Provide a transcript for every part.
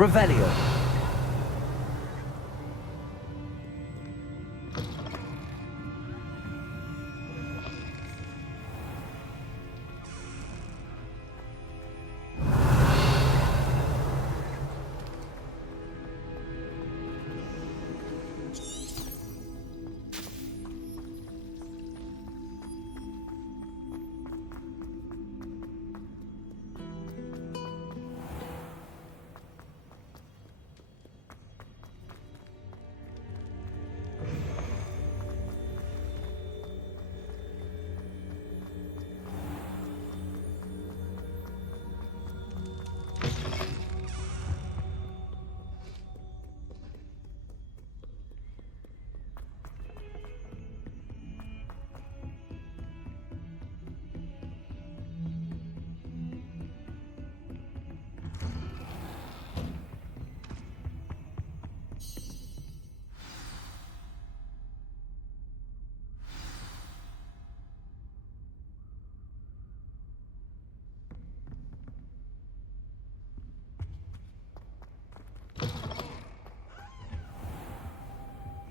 Revelio.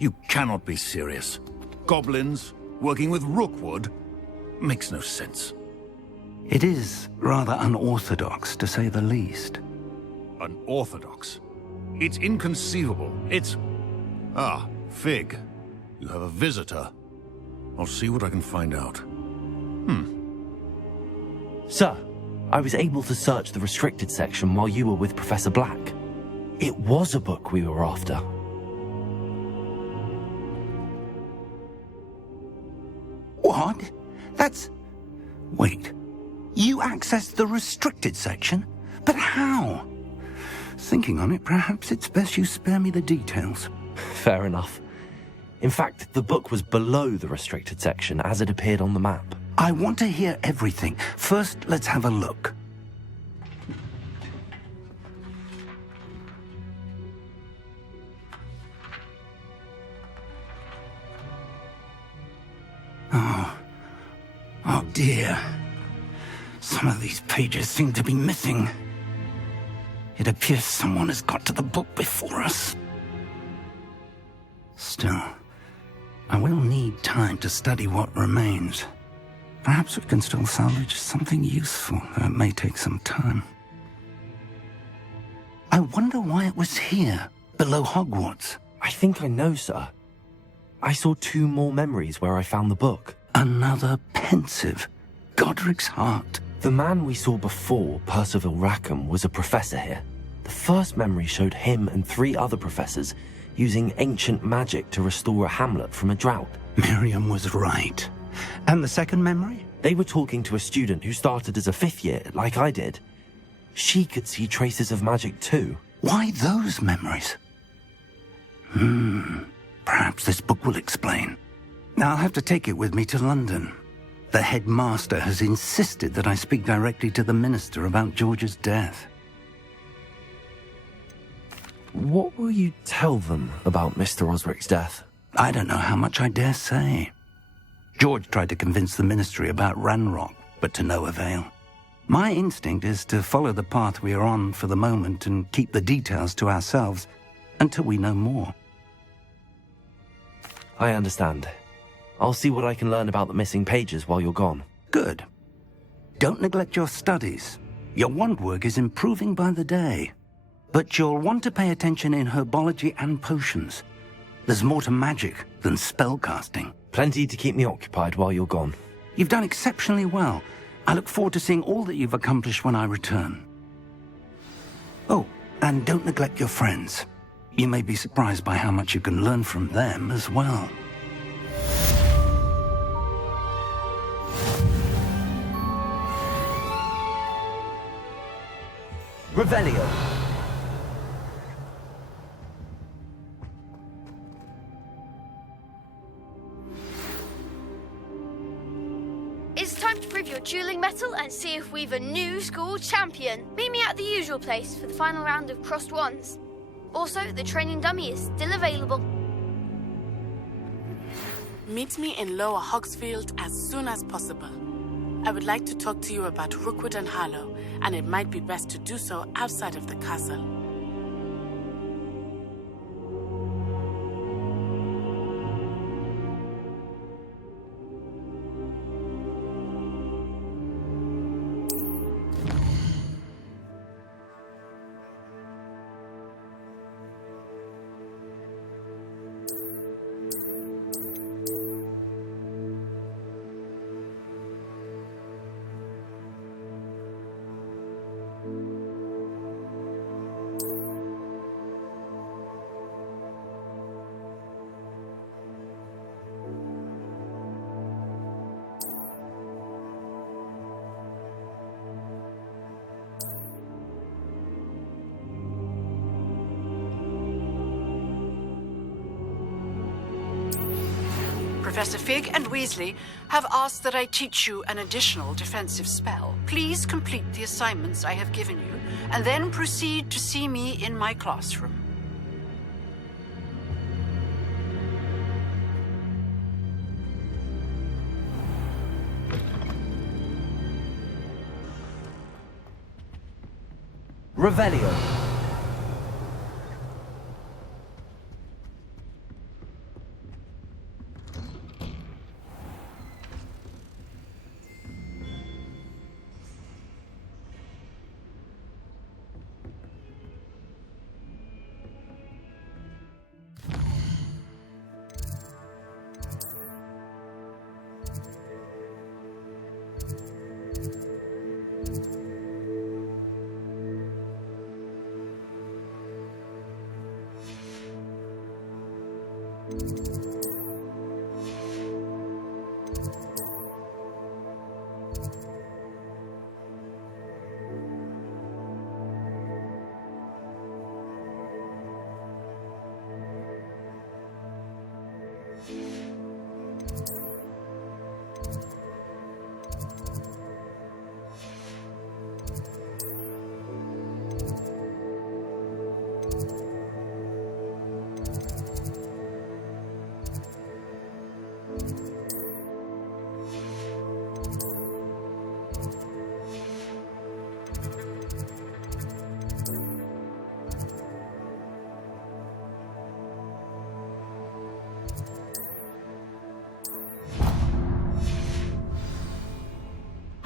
You cannot be serious. Goblins working with Rookwood makes no sense. It is rather unorthodox, to say the least. Unorthodox? It's inconceivable. It's... Ah, Fig. You have a visitor. I'll see what I can find out. Sir, I was able to search the restricted section while you were with Professor Black. It was a book we were after. What? That's... Wait. You accessed the restricted section? But how? Thinking on it, perhaps it's best you spare me the details. Fair enough. In fact, the book was below the restricted section as it appeared on the map. I want to hear everything. First, let's have a look. Oh dear. Some of these pages seem to be missing. It appears someone has got to the book before us. Still, I will need time to study what remains. Perhaps we can still salvage something useful, though it may take some time. I wonder why it was here, below Hogwarts. I think I know, sir. I saw 2 more memories where I found the book. Another pensive. Godric's heart. The man we saw before, Percival Rackham, was a professor here. The first memory showed him and 3 other professors using ancient magic to restore a hamlet from a drought. Miriam was right. And the second memory? They were talking to a student who started as a 5th year, like I did. She could see traces of magic too. Why those memories? Perhaps this book will explain. Now I'll have to take it with me to London. The headmaster has insisted that I speak directly to the minister about George's death. What will you tell them about Mr. Osric's death? I don't know how much I dare say. George tried to convince the ministry about Ranrock, but to no avail. My instinct is to follow the path we are on for the moment and keep the details to ourselves until we know more. I understand. I'll see what I can learn about the missing pages while you're gone. Good. Don't neglect your studies. Your wand work is improving by the day. But you'll want to pay attention in herbology and potions. There's more to magic than spellcasting. Plenty to keep me occupied while you're gone. You've done exceptionally well. I look forward to seeing all that you've accomplished when I return. Oh, and don't neglect your friends. You may be surprised by how much you can learn from them as well. Revelio. It's time to prove your dueling mettle and see if we've a new school champion. Meet me at the usual place for the final round of crossed wands. Also, the training dummy is still available. Meet me in Lower Hogsfield as soon as possible. I would like to talk to you about Rookwood and Harlow, and it might be best to do so outside of the castle. Professor Fig and Weasley have asked that I teach you an additional defensive spell. Please complete the assignments I have given you, and then proceed to see me in my classroom. Revelio.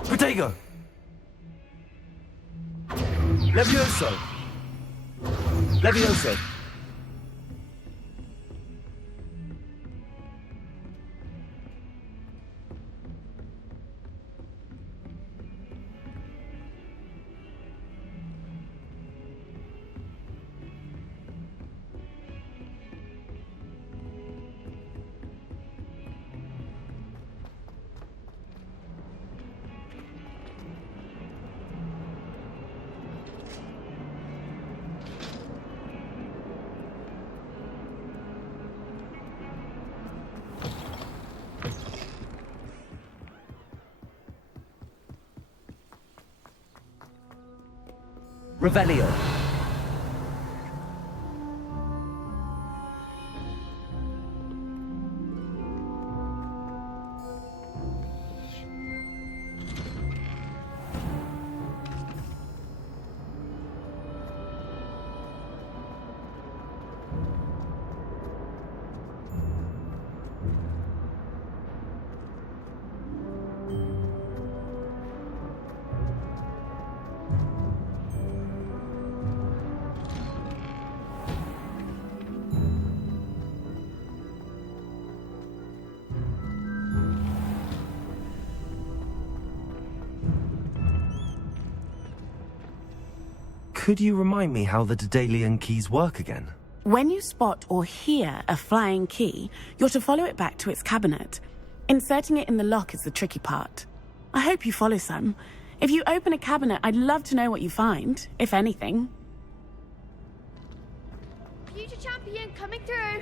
Protego! Levioso! Levioso! Revelio. Could you remind me how the Daedalian keys work again? When you spot or hear a flying key, you're to follow it back to its cabinet. Inserting it in the lock is the tricky part. I hope you follow, son. If you open a cabinet, I'd love to know what you find, if anything. Future champion coming through.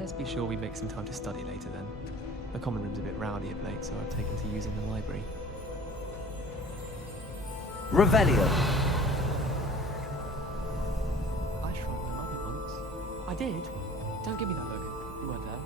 Let's be sure we make some time to study later then. The common room's a bit rowdy of late, so I've taken to using the library. Revelio. I shrunk them up once. I did? Don't give me that look. You weren't there.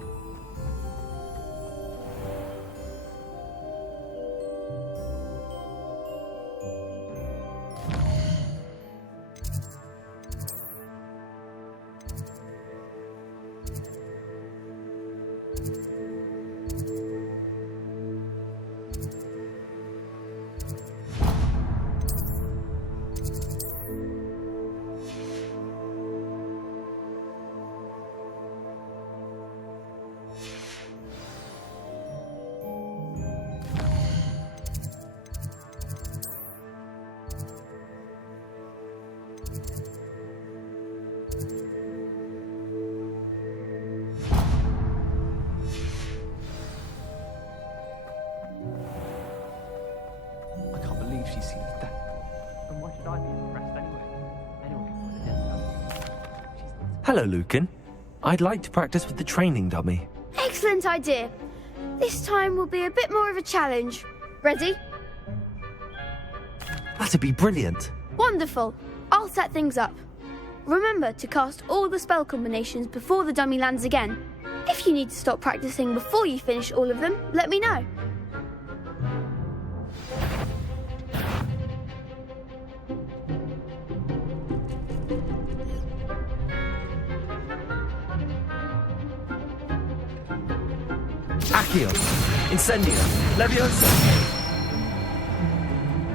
She's seen as death. And why should I be impressed anyway? Anyway, the death. Hello, Lucan. I'd like to practice with the training dummy. Excellent idea. This time will be a bit more of a challenge. Ready? That'd be brilliant. Wonderful. I'll set things up. Remember to cast all the spell combinations before the dummy lands again. If you need to stop practicing before you finish all of them, let me know. Accio, Incendio, Leviosa.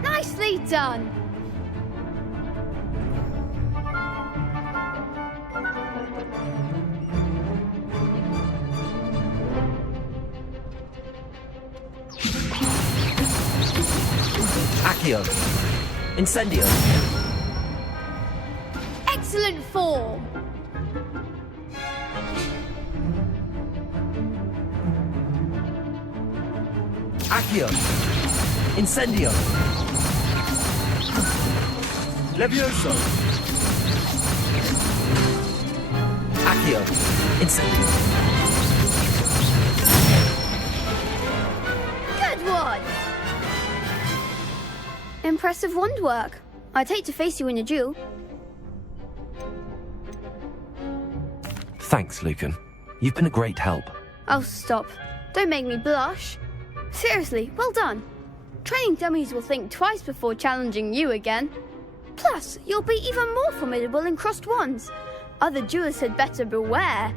Nicely done. Accio, Incendio. Excellent form. Accio, Incendio. Levioso. Accio, Incendio. Good one. Impressive wand work. I'd hate to face you in a duel. Thanks, Lucan. You've been a great help. Oh, stop. Don't make me blush. Seriously, well done. Training dummies will think twice before challenging you again. Plus, you'll be even more formidable in crossed wands. Other duelists had better beware.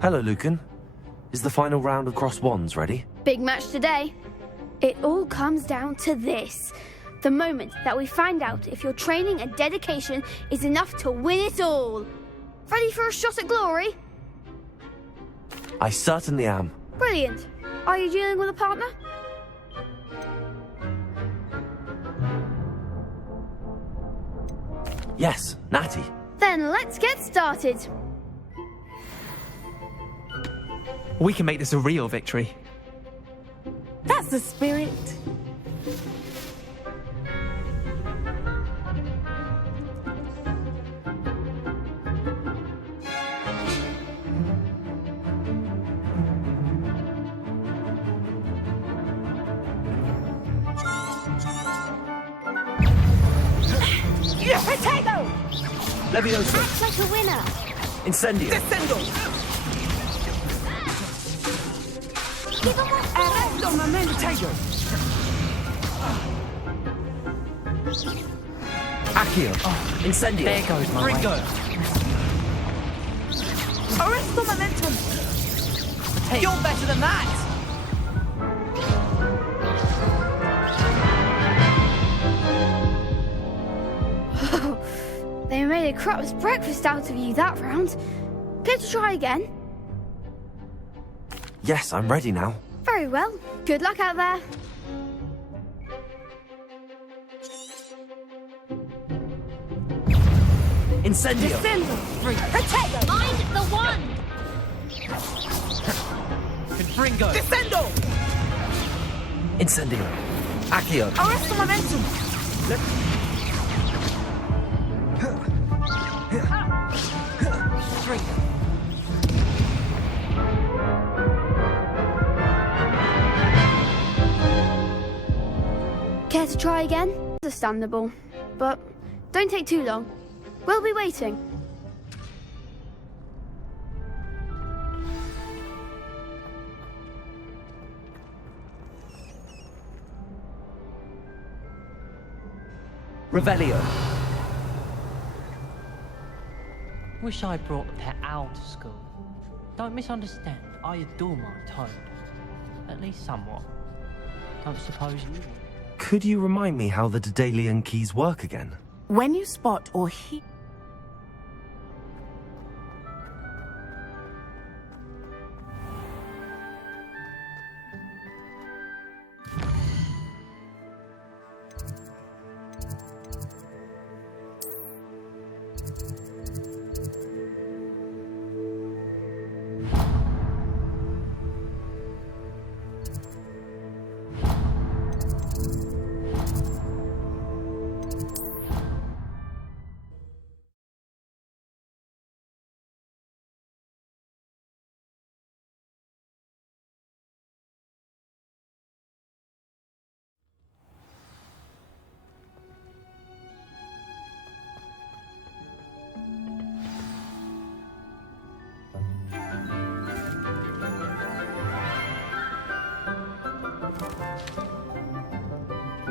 Hello, Lucan. Is the final round of crossed wands ready? Big match today. It all comes down to this. The moment that we find out if your training and dedication is enough to win it all. Ready for a shot at glory? I certainly am. Brilliant. Are you dealing with a partner? Yes, Natty. Then let's get started. We can make this a real victory. That's the spirit. Potato! Leviosa. Act like a winner. Incendio. Descendo! Arresto Potato! Accio. Incendio. There goes my Ringo. way. Arresto momentum! You're better than that! They made a crap's breakfast out of you that round. Care to try again? Yes, I'm ready now. Very well. Good luck out there. Incendio! Protect! Mind the wand! Confringo! Descendo! Incendio. Accio. Arresto momentum! Care to try again? Understandable. But don't take too long. We'll be waiting. Revelio. Wish I brought the pet owl to school. Don't misunderstand. I adore my toad. At least somewhat. Don't suppose you would. Could you remind me how the Daedalian keys work again? When you spot or hear...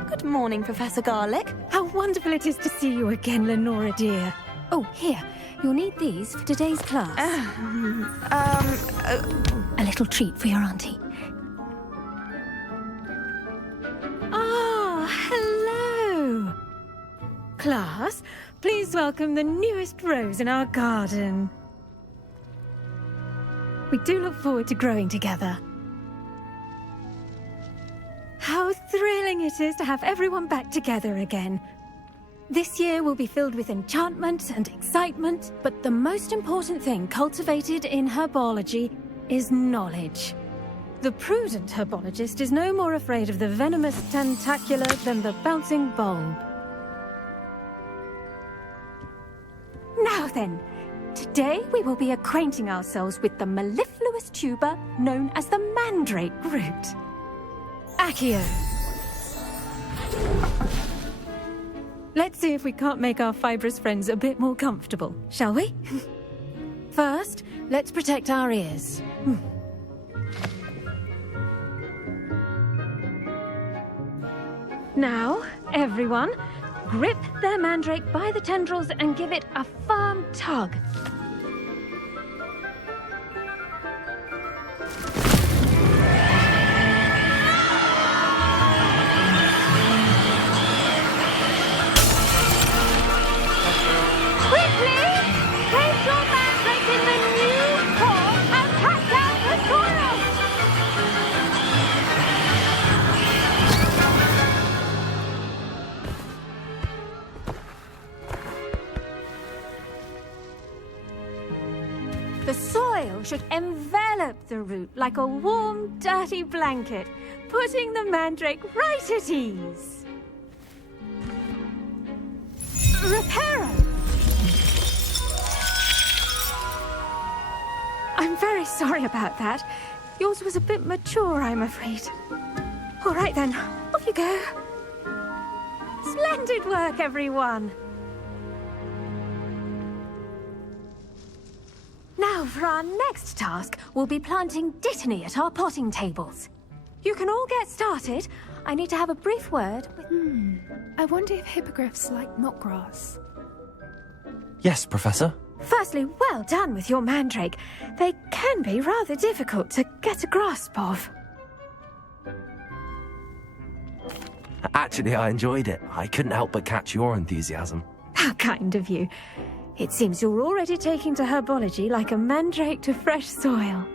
Good morning, Professor Garlick. How wonderful it is to see you again, Lenora dear. Oh, here. You'll need these for today's class. A little treat for your auntie. Ah, hello. Class, please welcome the newest rose in our garden. We do look forward to growing together. How thrilling it is to have everyone back together again. This year will be filled with enchantment and excitement, but the most important thing cultivated in herbology is knowledge. The prudent herbologist is no more afraid of the venomous tentacula than the bouncing bulb. Now then, today we will be acquainting ourselves with the mellifluous tuber known as the mandrake root. Accio. Let's see if we can't make our fibrous friends a bit more comfortable, shall we? First, let's protect our ears. Now, everyone, grip their mandrake by the tendrils and give it a firm tug. The soil should envelop the root like a warm, dirty blanket, putting the mandrake right at ease. Reparo! I'm very sorry about that. Yours was a bit mature, I'm afraid. All right then, off you go. Splendid work, everyone! Now, for our next task, we'll be planting dittany at our potting tables. You can all get started. I need to have a brief word with... I wonder if hippogriffs like knotgrass. Yes, Professor. Firstly, well done with your mandrake. They can be rather difficult to get a grasp of. Actually, I enjoyed it. I couldn't help but catch your enthusiasm. How kind of you. It seems you're already taking to herbology like a mandrake to fresh soil.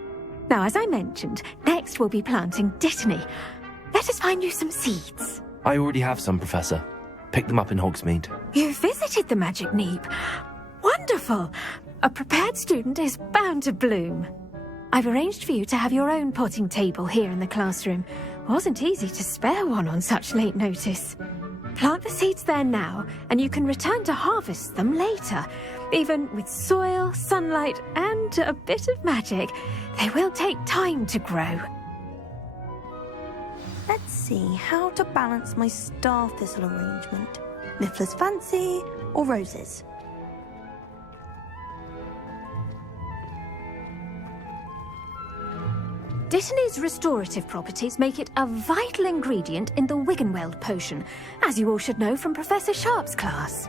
Now, as I mentioned, next we'll be planting dittany. Let us find you some seeds. I already have some, Professor. Picked them up in Hogsmeade. You visited the Magic Neep. Wonderful. A prepared student is bound to bloom. I've arranged for you to have your own potting table here in the classroom. Wasn't easy to spare one on such late notice. Plant the seeds there now, and you can return to harvest them later. Even with soil, sunlight, and a bit of magic, they will take time to grow. Let's see how to balance my star thistle arrangement. Miffler's Fancy or roses? Dittany's restorative properties make it a vital ingredient in the Wiggenweld potion, as you all should know from Professor Sharp's class.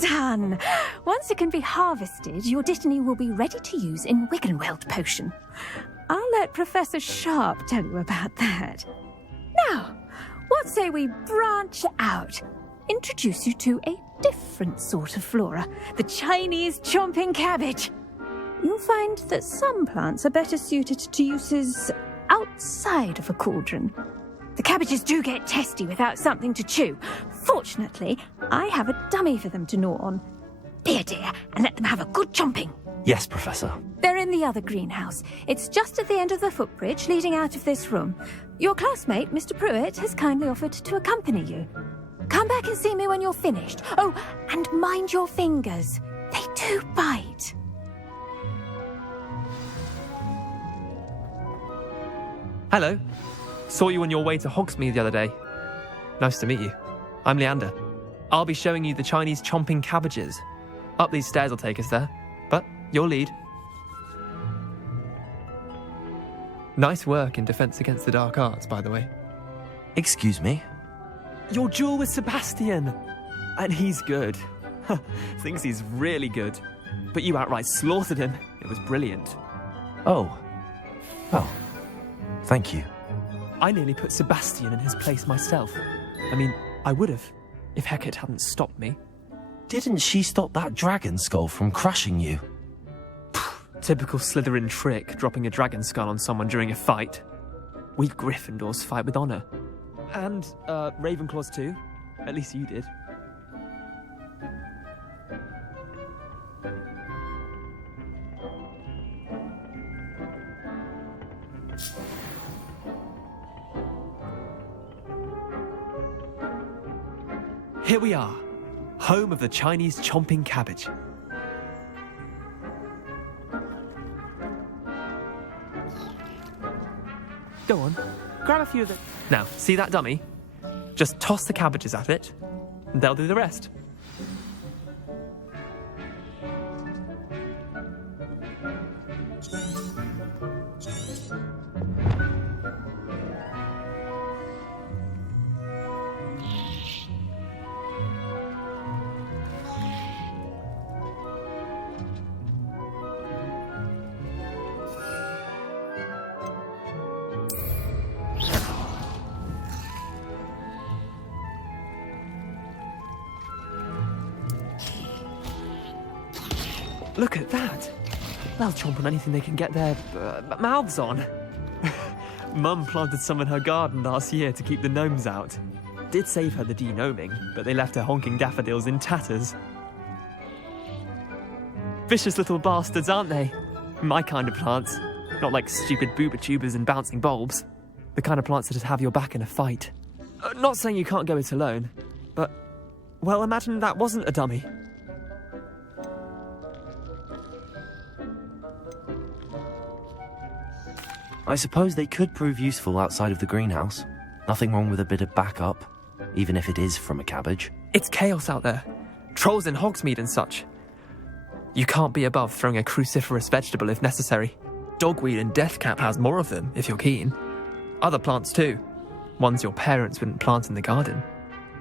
Done! Once it can be harvested, your dittany will be ready to use in Wiggenweld potion. I'll let Professor Sharp tell you about that. Now, what say we branch out? Introduce you to a different sort of flora, the Chinese chomping cabbage. You'll find that some plants are better suited to uses outside of a cauldron. The cabbages do get testy without something to chew. Fortunately, I have a dummy for them to gnaw on. Be a dear and let them have a good chomping. Yes, Professor. They're in the other greenhouse. It's just at the end of the footbridge leading out of this room. Your classmate, Mr. Pruitt, has kindly offered to accompany you. Come back and see me when you're finished. Oh, and mind your fingers. They do bite. Hello. Saw you on your way to Hogsmeade the other day. Nice to meet you. I'm Leander. I'll be showing you the Chinese chomping cabbages. Up these stairs will take us there, but your lead. Nice work in Defense Against the Dark Arts, by the way. Excuse me? Your duel with Sebastian! And he's good. Thinks he's really good. But you outright slaughtered him. It was brilliant. Oh. Well, thank you. I nearly put Sebastian in his place myself. I mean, I would have, if Hecate hadn't stopped me. Didn't she stop that dragon skull from crushing you? Typical Slytherin trick, dropping a dragon skull on someone during a fight. We Gryffindors fight with honour. And, Ravenclaws too. At least you did. Here we are, home of the Chinese chomping cabbage. Go on, grab a few of them. Now, see that dummy? Just toss the cabbages at it, and they'll do the rest. Look at that. They'll chomp on anything they can get their mouths on. Mum planted some in her garden last year to keep the gnomes out. Did save her the de-gnoming, but they left her honking daffodils in tatters. Vicious little bastards, aren't they? My kind of plants. Not like stupid booba tubers and bouncing bulbs. The kind of plants that just have your back in a fight. Not saying you can't go it alone, but, well, imagine that wasn't a dummy. I suppose they could prove useful outside of the greenhouse. Nothing wrong with a bit of backup, even if it is from a cabbage. It's chaos out there. Trolls in Hogsmeade and such. You can't be above throwing a cruciferous vegetable if necessary. Dogweed and deathcap has more of them, if you're keen. Other plants too. Ones your parents wouldn't plant in the garden.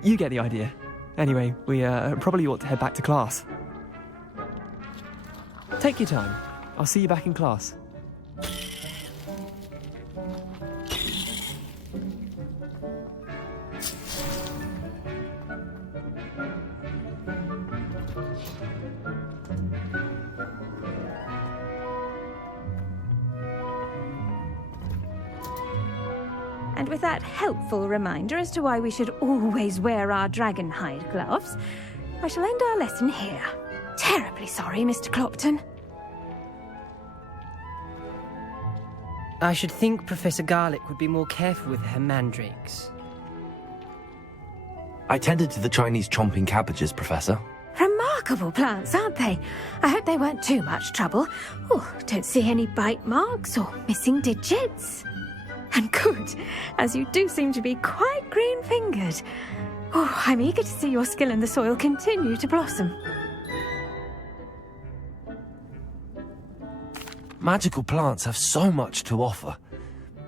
You get the idea. Anyway, we probably ought to head back to class. Take your time. I'll see you back in class. And with that helpful reminder as to why we should always wear our dragon hide gloves, I shall end our lesson here. Terribly sorry, Mr. Clopton. I should think Professor Garlick would be more careful with her mandrakes. I tended to the Chinese chomping cabbages, Professor. Remarkable plants, aren't they? I hope they weren't too much trouble. Oh, don't see any bite marks or missing digits. And good, as you do seem to be quite green-fingered. Oh, I'm eager to see your skill in the soil continue to blossom. Magical plants have so much to offer.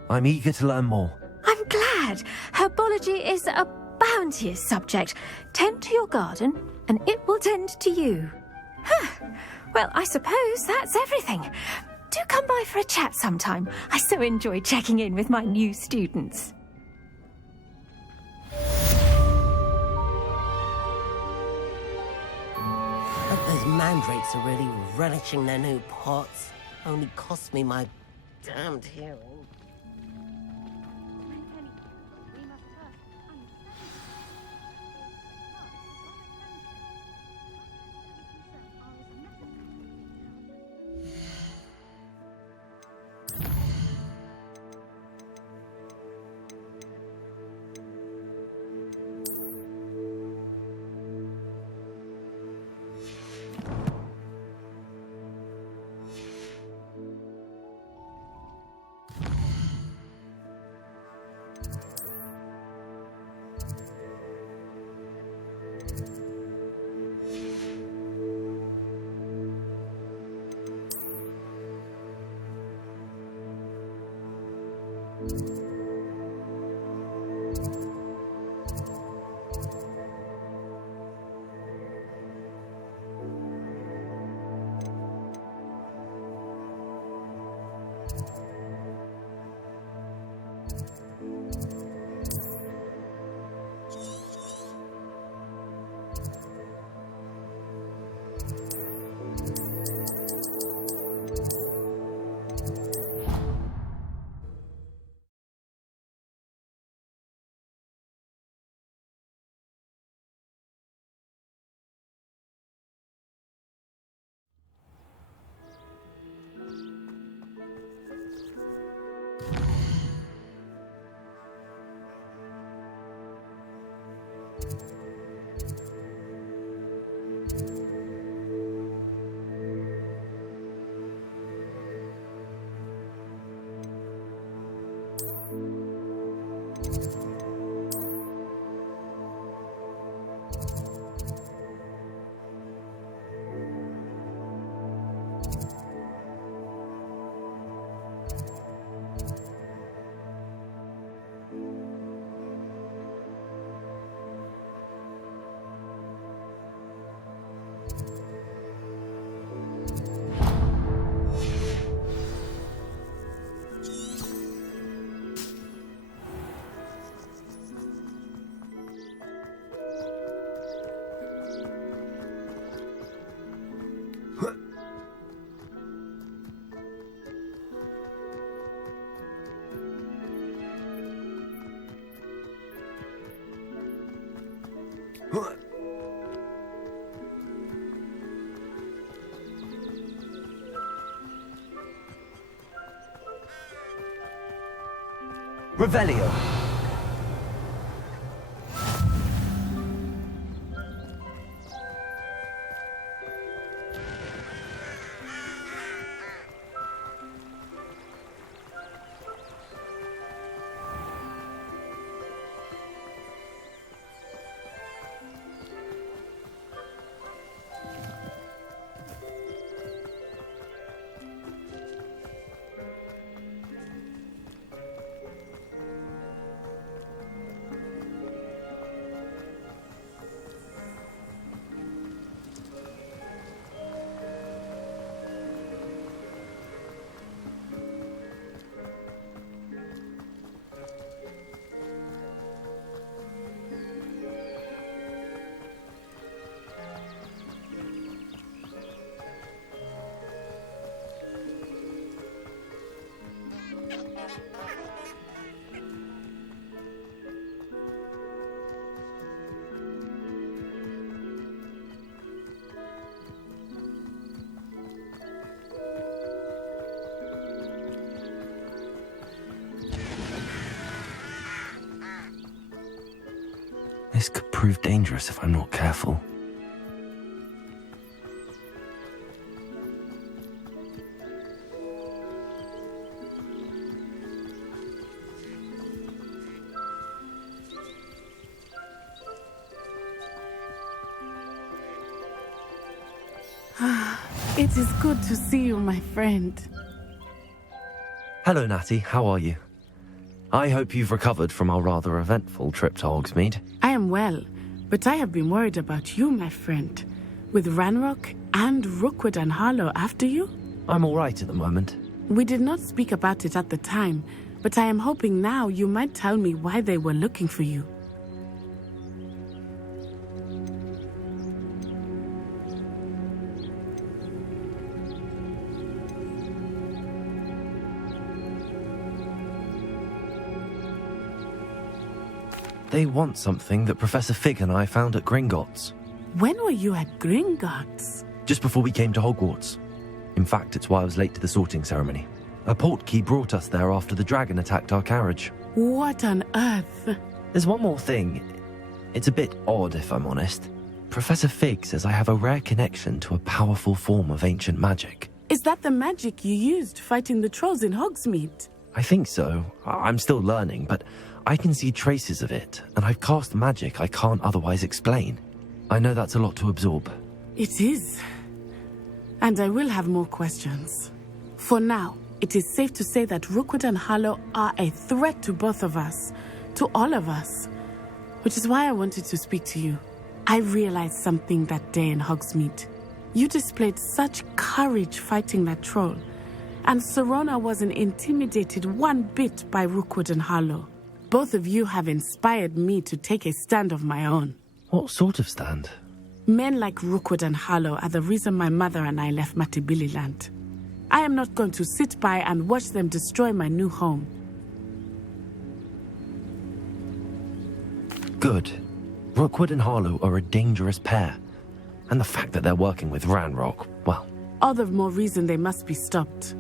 I'm eager to learn more. I'm glad. Herbology is a bounteous subject. Tend to your garden, and it will tend to you. Well, I suppose that's everything. Do come by for a chat sometime. I so enjoy checking in with my new students. Hope those mandrakes are really relishing their new pots. Only cost me my damned hearing. Revelio. This could prove dangerous if I'm not careful. It is good to see you, my friend. Hello, Natty. How are you? I hope you've recovered from our rather eventful trip to Hogsmeade. I am well, but I have been worried about you, my friend. With Ranrock and Rookwood and Harlow after you? I'm all right at the moment. We did not speak about it at the time, but I am hoping now you might tell me why they were looking for you. They want something that Professor Fig and I found at Gringotts. When were you at Gringotts? Just before we came to Hogwarts. In fact, it's why I was late to the sorting ceremony. A portkey brought us there after the dragon attacked our carriage. What on earth? There's one more thing. It's a bit odd, if I'm honest. Professor Fig says I have a rare connection to a powerful form of ancient magic. Is that the magic you used fighting the trolls in Hogsmeade? I think so. I'm still learning, but I can see traces of it, and I've cast magic I can't otherwise explain. I know that's a lot to absorb. It is. And I will have more questions. For now, it is safe to say that Rookwood and Harlow are a threat to both of us, to all of us. Which is why I wanted to speak to you. I realized something that day in Hogsmeade. You displayed such courage fighting that troll, and Serona wasn't intimidated one bit by Rookwood and Harlow. Both of you have inspired me to take a stand of my own. What sort of stand? Men like Rookwood and Harlow are the reason my mother and I left Matabeleland. I am not going to sit by and watch them destroy my new home. Good. Rookwood and Harlow are a dangerous pair. And the fact that they're working with Ranrock, well... All the more reason they must be stopped.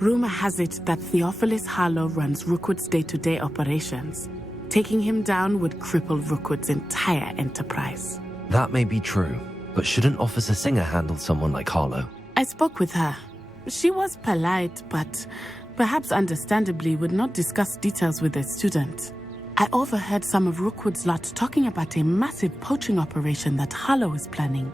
Rumor has it that Theophilus Harlow runs Rookwood's day-to-day operations. Taking him down would cripple Rookwood's entire enterprise. That may be true, but shouldn't Officer Singer handle someone like Harlow? I spoke with her. She was polite, but perhaps understandably would not discuss details with a student. I overheard some of Rookwood's lot talking about a massive poaching operation that Harlow is planning.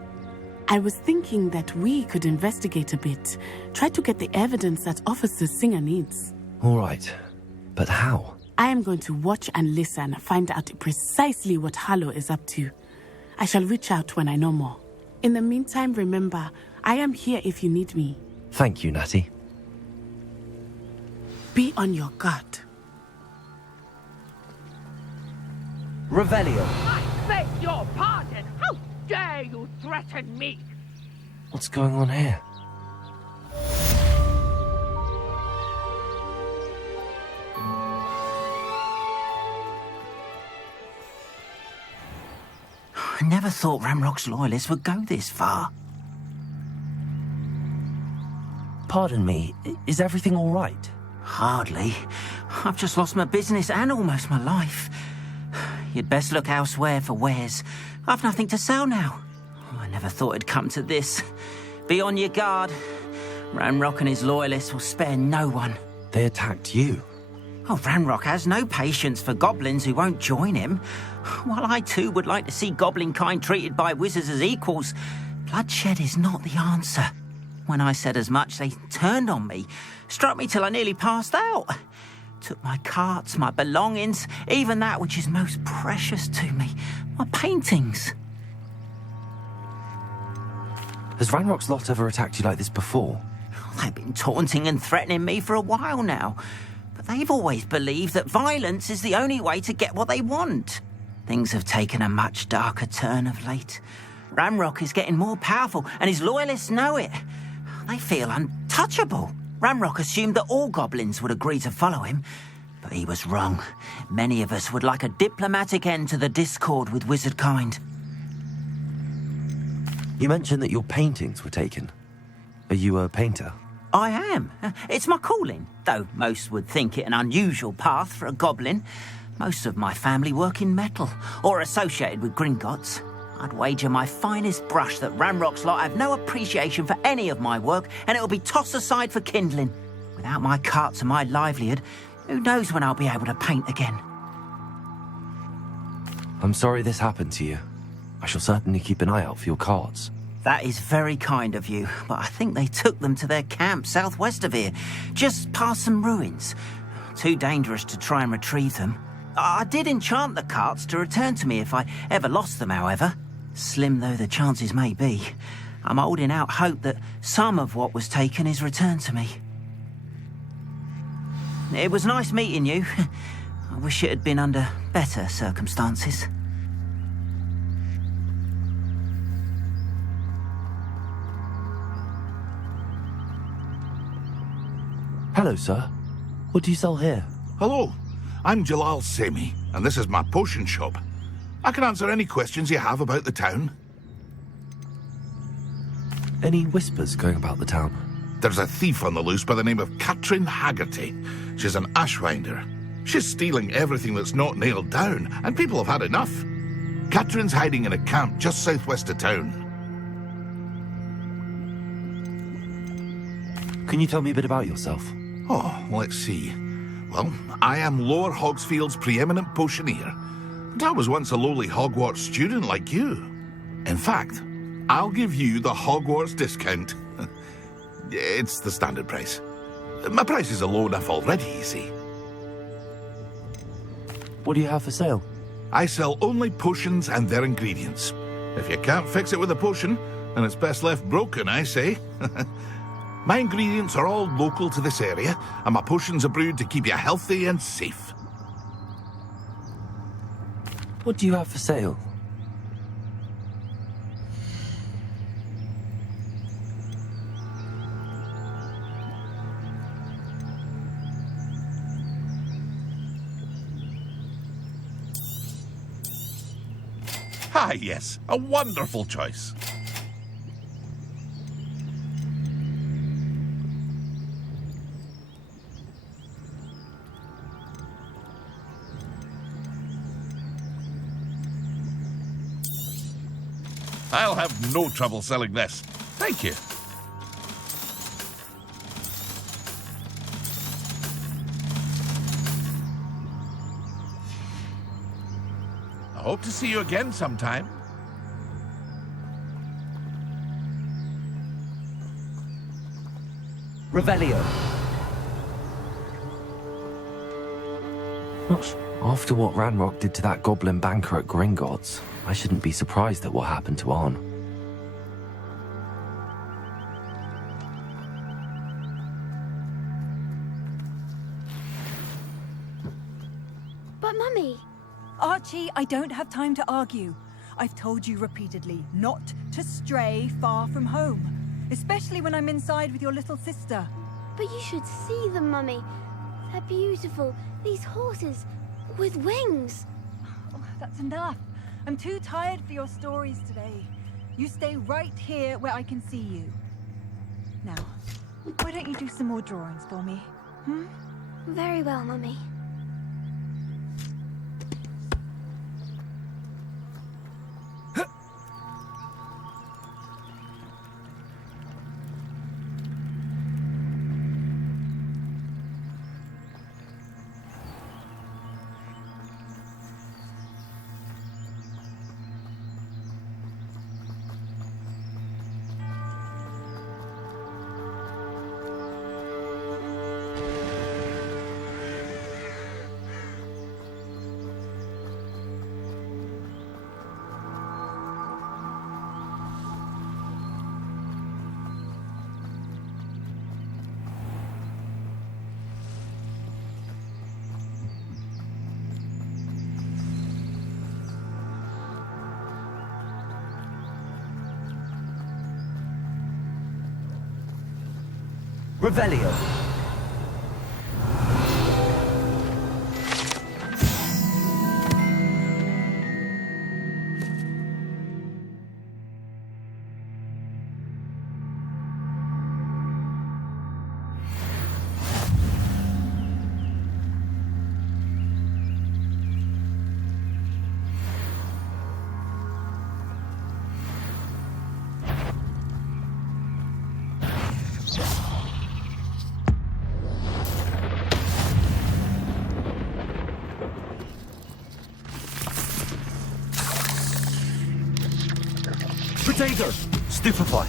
I was thinking that we could investigate a bit, try to get the evidence that Officer Singer needs. All right, but how? I am going to watch and listen, find out precisely what Harlow is up to. I shall reach out when I know more. In the meantime, remember, I am here if you need me. Thank you, Natty. Be on your guard. Revelio. I beg your pardon! How dare you threaten me? What's going on here? I never thought Ranrock's loyalists would go this far. Pardon me, is everything all right? Hardly. I've just lost my business and almost my life. You'd best look elsewhere for wares. I've nothing to sell now. I never thought it'd come to this. Be on your guard. Ranrock and his loyalists will spare no one. They attacked you? Oh, Ranrock has no patience for goblins who won't join him. While I too would like to see goblin kind treated by wizards as equals, bloodshed is not the answer. When I said as much, they turned on me, struck me till I nearly passed out. Took my carts, my belongings, even that which is most precious to me, my paintings. Has Ranrock's lot ever attacked you like this before? They've been taunting and threatening me for a while now, but they've always believed that violence is the only way to get what they want. Things have taken a much darker turn of late. Ranrock is getting more powerful, and his loyalists know it. They feel untouchable. Ranrock assumed that all goblins would agree to follow him, but he was wrong. Many of us would like a diplomatic end to the discord with wizard kind. You mentioned that your paintings were taken. Are you a painter? I am. It's my calling, though most would think it an unusual path for a goblin. Most of my family work in metal, or associated with Gringotts. I'd wager my finest brush that Ranrock's lot have no appreciation for any of my work, and it'll be tossed aside for kindling. Without my carts and my livelihood, who knows when I'll be able to paint again? I'm sorry this happened to you. I shall certainly keep an eye out for your carts. That is very kind of you, but I think they took them to their camp southwest of here, just past some ruins. Too dangerous to try and retrieve them. I did enchant the carts to return to me if I ever lost them, however. Slim though the chances may be, I'm holding out hope that some of what was taken is returned to me. It was nice meeting you. I wish it had been under better circumstances. Hello, sir. What do you sell here? Hello, I'm Jalal Semi, and this is my potion shop. I can answer any questions you have about the town. Any whispers going about the town? There's a thief on the loose by the name of Katrin Haggerty. She's an ashwinder. She's stealing everything that's not nailed down, and people have had enough. Katrin's hiding in a camp just southwest of town. Can you tell me a bit about yourself? Oh, let's see. Well, I am Lower Hogsfield's preeminent potioneer, but I was once a lowly Hogwarts student like you. In fact, I'll give you the Hogwarts discount. It's the standard price. My prices are low enough already, you see. What do you have for sale? I sell only potions and their ingredients. If you can't fix it with a potion, then it's best left broken, I say. My ingredients are all local to this area, and my potions are brewed to keep you healthy and safe. What do you have for sale? Ah, yes, a wonderful choice. I'll have no trouble selling this. Thank you. I hope to see you again sometime. Revelio. After what Ranrock did to that goblin banker at Gringotts, I shouldn't be surprised at what happened to Arn. But Mummy... Archie, I don't have time to argue. I've told you repeatedly not to stray far from home, especially when I'm inside with your little sister. But you should see them, Mummy. They're beautiful. These horses with wings. Oh, that's enough. I'm too tired for your stories today. You stay right here where I can see you. Now, why don't you do some more drawings for me? Very well, Mummy. Revelio. Potato! Stupefy.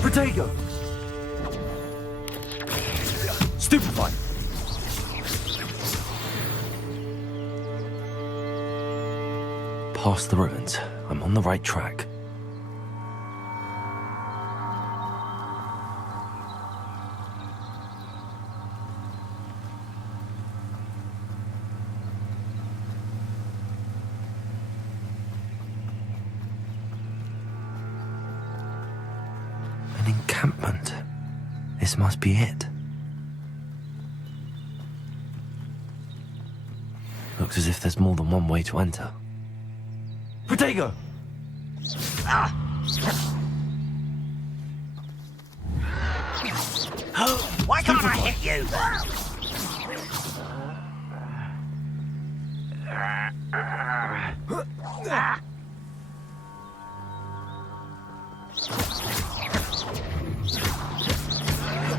Potato! Stupefy! Past the ruins. I'm on the right track. Encampment. This must be it. Looks as if there's more than one way to enter. Potato! Ah! Why can't I hit you?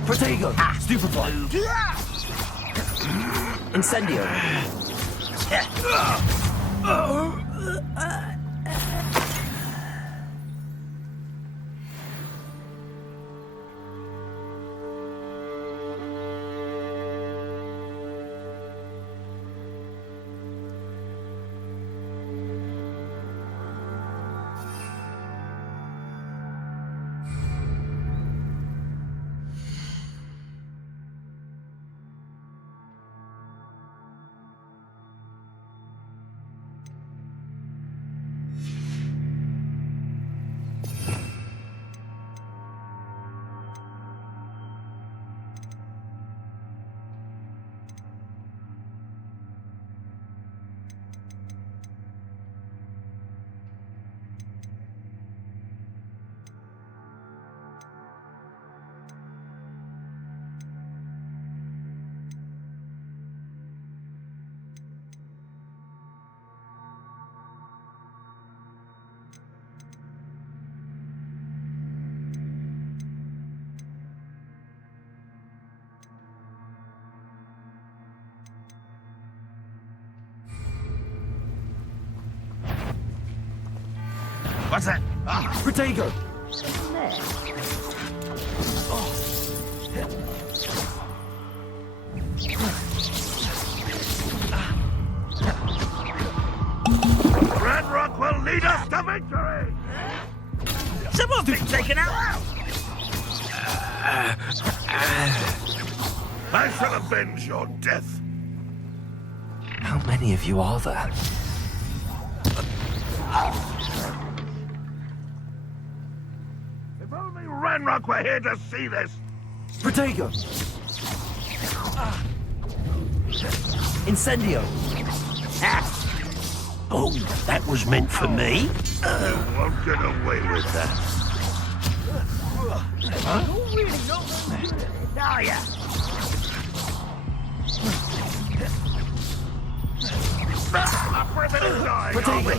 Potato! Stupefy! Incendio! What's that? Ah, potato! Ranrock will lead us to victory! Someone's been taken out! I shall avenge your death. How many of you are there? If only Ranrock were here to see this! Potato! Incendio! Oh, that was meant for me. You won't get away with that. Huh? Oh, yeah. Up for a bit of dying, are we?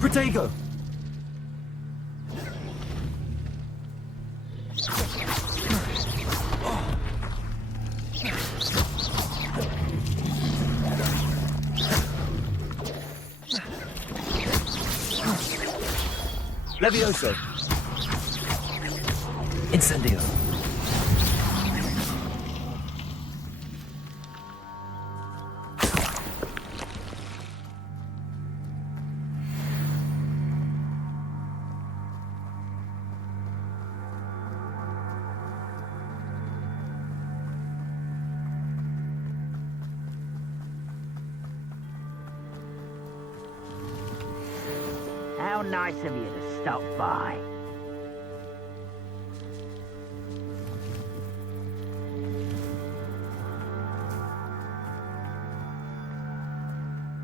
Protego! Levioso! Incendio! How nice of you to stop by.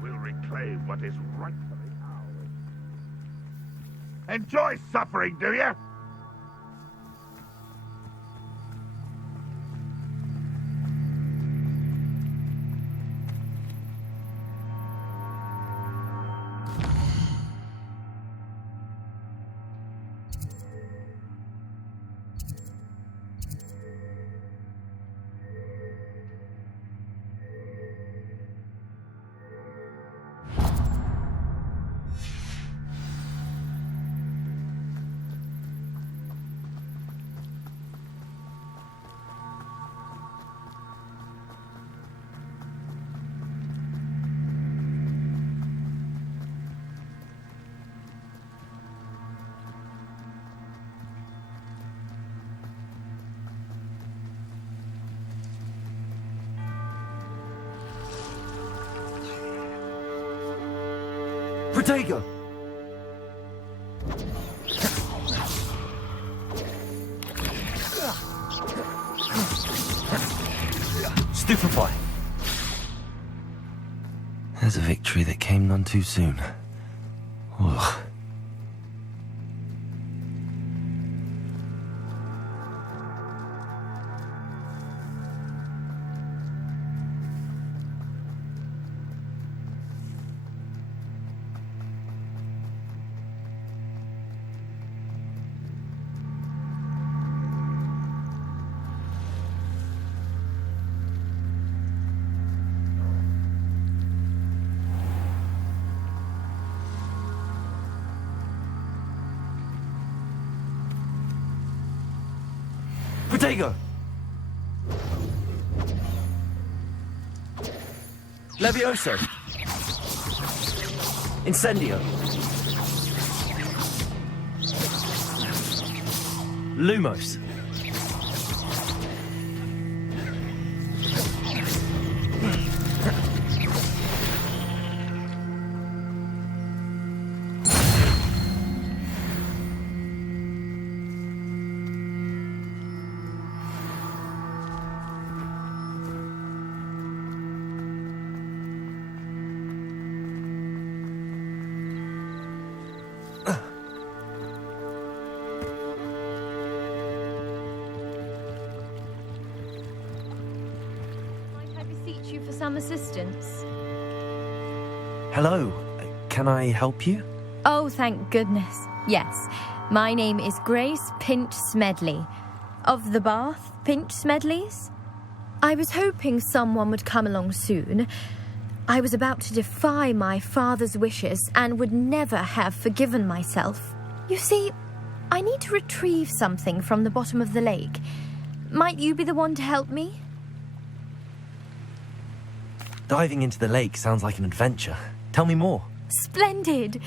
We'll reclaim what is rightfully ours. Enjoy suffering, do you? Protego! Stupefy! There's a victory that came none too soon. Ugh. Protego! Levioso! Incendio! Lumos! Some assistance. Hello, can I help you? Oh, thank goodness. Yes, my name is Grace Pinch Smedley, of the Bath Pinch Smedleys. I was hoping someone would come along soon. I was about to defy my father's wishes and would never have forgiven myself. You see, I need to retrieve something from the bottom of the lake. Might you be the one to help me? Diving into the lake sounds like an adventure. Tell me more. Splendid!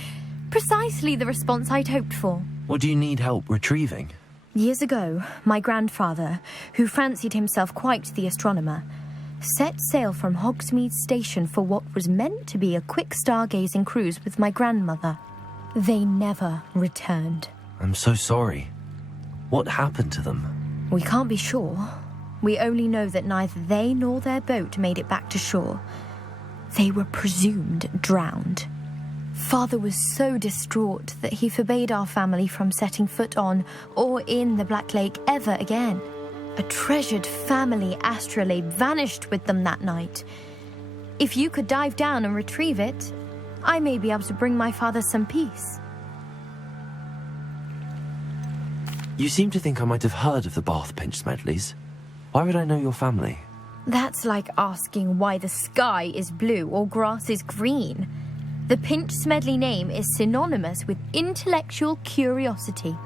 Precisely the response I'd hoped for. What do you need help retrieving? Years ago, my grandfather, who fancied himself quite the astronomer, set sail from Hogsmeade Station for what was meant to be a quick stargazing cruise with my grandmother. They never returned. I'm so sorry. What happened to them? We can't be sure. We only know that neither they nor their boat made it back to shore. They were presumed drowned. Father was so distraught that he forbade our family from setting foot on or in the Black Lake ever again. A treasured family astrolabe vanished with them that night. If you could dive down and retrieve it, I may be able to bring my father some peace. You seem to think I might have heard of the Bath Pinch Smedleys. Why would I know your family? That's like asking why the sky is blue or grass is green. The Pinch Smedley name is synonymous with intellectual curiosity.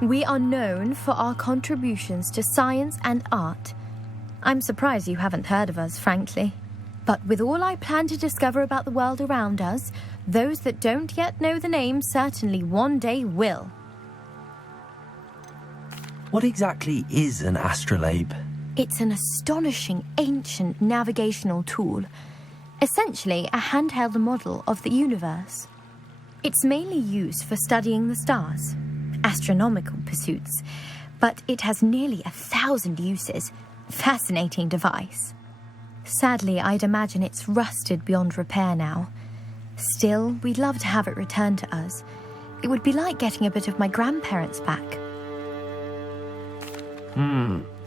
We are known for our contributions to science and art. I'm surprised you haven't heard of us, frankly. But with all I plan to discover about the world around us, those that don't yet know the name certainly one day will. What exactly is an astrolabe? It's an astonishing ancient navigational tool. Essentially a handheld model of the universe. It's mainly used for studying the stars, astronomical pursuits, but it has nearly 1,000 uses. Fascinating device. Sadly, I'd imagine it's rusted beyond repair now. Still, we'd love to have it returned to us. It would be like getting a bit of my grandparents back.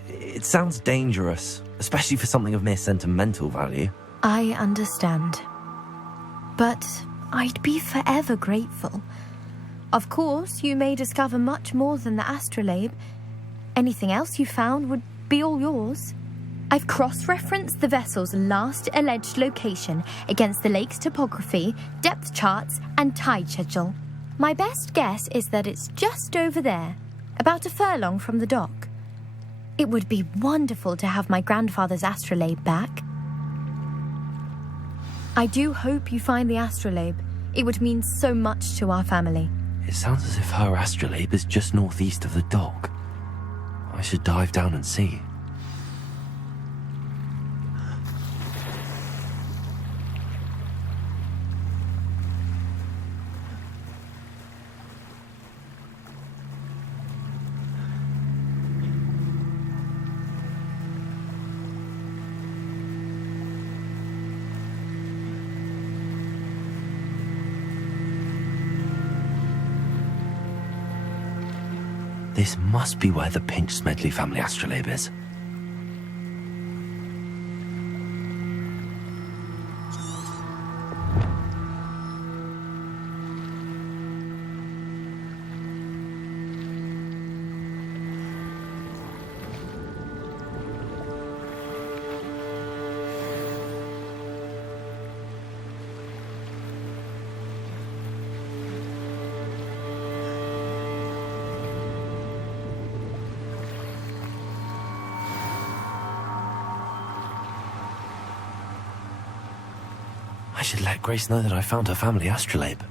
It sounds dangerous, especially for something of mere sentimental value. I understand. But I'd be forever grateful. Of course, you may discover much more than the astrolabe. Anything else you found would be all yours. I've cross-referenced the vessel's last alleged location against the lake's topography, depth charts, and tide schedule. My best guess is that it's just over there, about a furlong from the dock. It would be wonderful to have my grandfather's astrolabe back. I do hope you find the astrolabe. It would mean so much to our family. It sounds as if her astrolabe is just northeast of the dock. I should dive down and see. This must be where the Pinch Smedley family astrolabe is. I should let Grace know that I found her family astrolabe.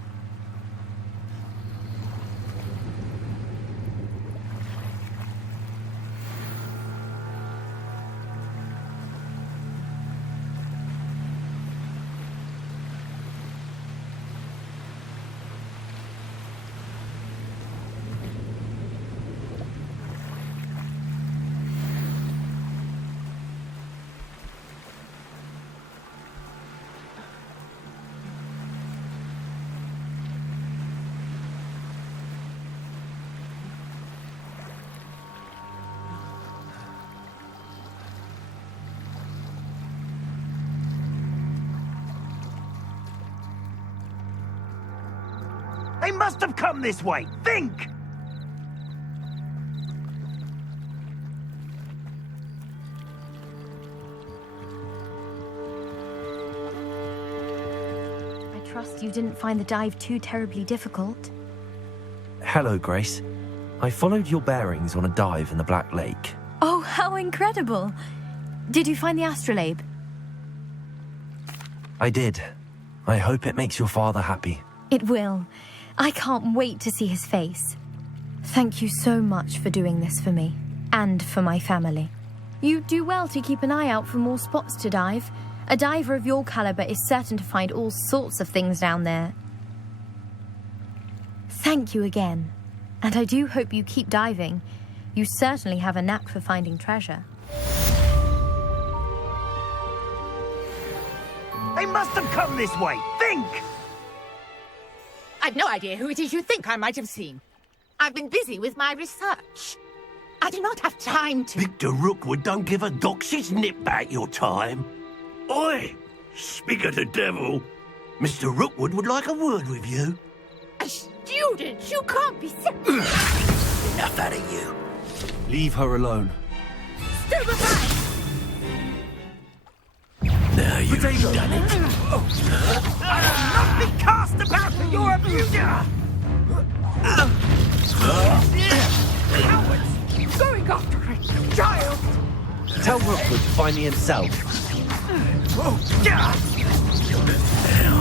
They must have come this way. Think! I trust you didn't find the dive too terribly difficult. Hello, Grace. I followed your bearings on a dive in the Black Lake. Oh, how incredible! Did you find the astrolabe? I did. I hope it makes your father happy. It will. I can't wait to see his face. Thank you so much for doing this for me, and for my family. You do well to keep an eye out for more spots to dive. A diver of your caliber is certain to find all sorts of things down there. Thank you again, and I do hope you keep diving. You certainly have a knack for finding treasure. They must have come this way. Think! I've no idea who it is you think I might have seen. I've been busy with my research. I do not have time to... Victor Rookwood don't give a doxy's nip back your time. Oi! Speak of the devil. Mr. Rookwood would like a word with you. A student? You can't be so... Enough out of you. Leave her alone. Stupefy! Now you've done it. I will not be cast about for your abuser! Cowards! Going after a child! Tell Rookwood to find me himself. Now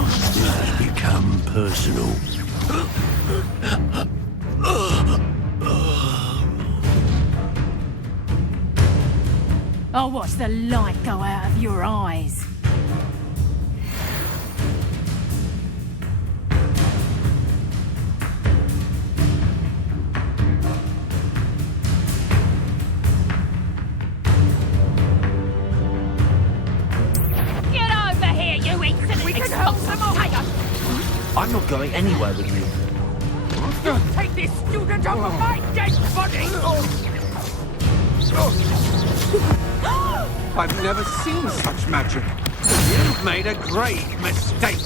it's become personal. I'll watch the light go out of your eyes. Get over here, you insolent! We can hold them all! I'm not going anywhere with you. You take this student over my dead body! I've never seen such magic. You've made a great mistake.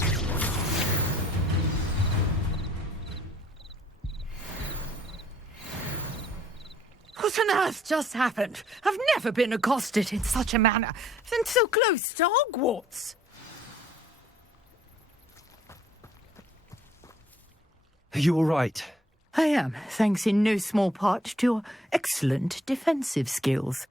What on earth just happened? I've never been accosted in such a manner, and so close to Hogwarts. Are you all right? I am, thanks in no small part to your excellent defensive skills.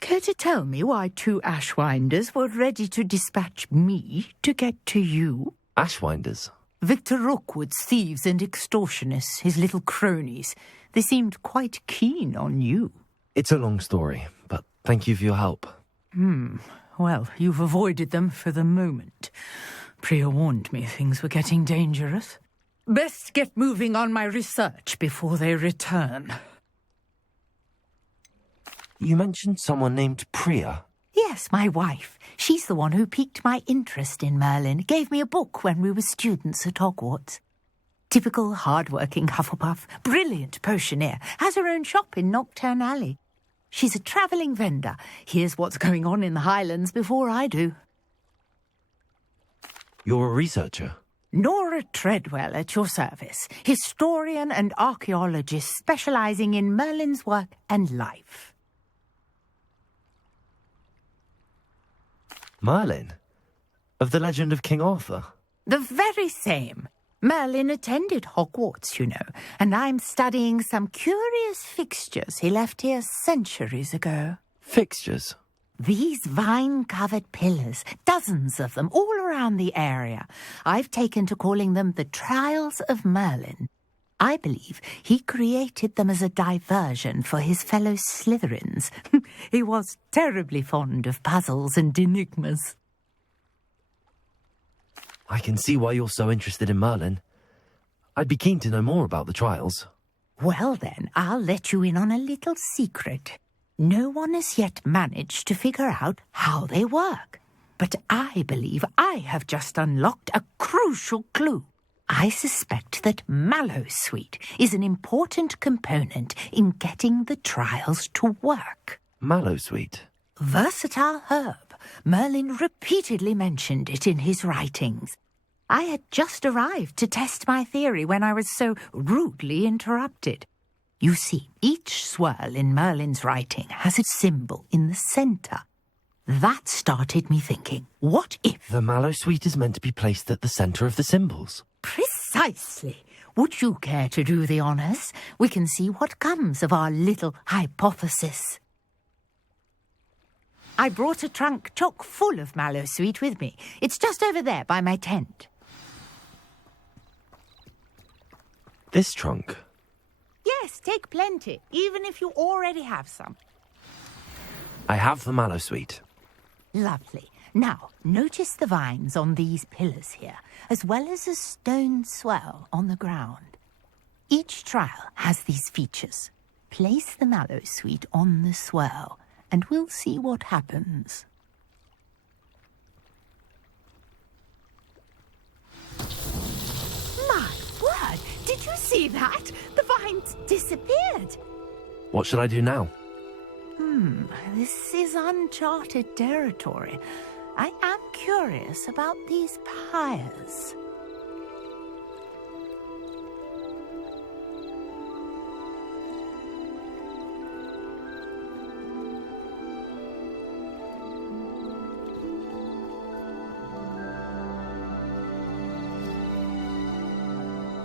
Care to tell me why 2 Ashwinders were ready to dispatch me to get to you? Ashwinders? Victor Rookwood's thieves and extortionists, his little cronies. They seemed quite keen on you. It's a long story, but thank you for your help. Well, you've avoided them for the moment. Priya warned me things were getting dangerous. Best get moving on my research before they return. You mentioned someone named Priya. Yes, my wife. She's the one who piqued my interest in Merlin. Gave me a book when we were students at Hogwarts. Typical hard-working Hufflepuff, brilliant potioneer, has her own shop in Knockturn Alley. She's a travelling vendor. Hears what's going on in the Highlands before I do. You're a researcher? Nora Treadwell at your service, historian and archaeologist specialising in Merlin's work and life. Merlin? Of the legend of King Arthur? The very same. Merlin attended Hogwarts, you know, and I'm studying some curious fixtures he left here centuries ago. Fixtures? These vine-covered pillars, dozens of them, all around the area. I've taken to calling them the Trials of Merlin. I believe he created them as a diversion for his fellow Slytherins. He was terribly fond of puzzles and enigmas. I can see why you're so interested in Merlin. I'd be keen to know more about the trials. Well then, I'll let you in on a little secret. No one has yet managed to figure out how they work. But I believe I have just unlocked a crucial clue. I suspect that Mallowsweet is an important component in getting the trials to work. Mallowsweet? Versatile herb. Merlin repeatedly mentioned it in his writings. I had just arrived to test my theory when I was so rudely interrupted. You see, each swirl in Merlin's writing has a symbol in the centre. That started me thinking, what if... The Mallowsweet is meant to be placed at the centre of the symbols. Precisely. Would you care to do the honours? We can see what comes of our little hypothesis. I brought a trunk chock full of Mallowsweet with me. It's just over there by my tent. This trunk? Yes, take plenty, even if you already have some. I have the Mallowsweet. Lovely. Now, notice the vines on these pillars here, as well as a stone swell on the ground. Each trial has these features. Place the Mallowsweet on the swell, and we'll see what happens. My word! Did you see that? The vines disappeared. What should I do now? This is uncharted territory. I am curious about these pyres.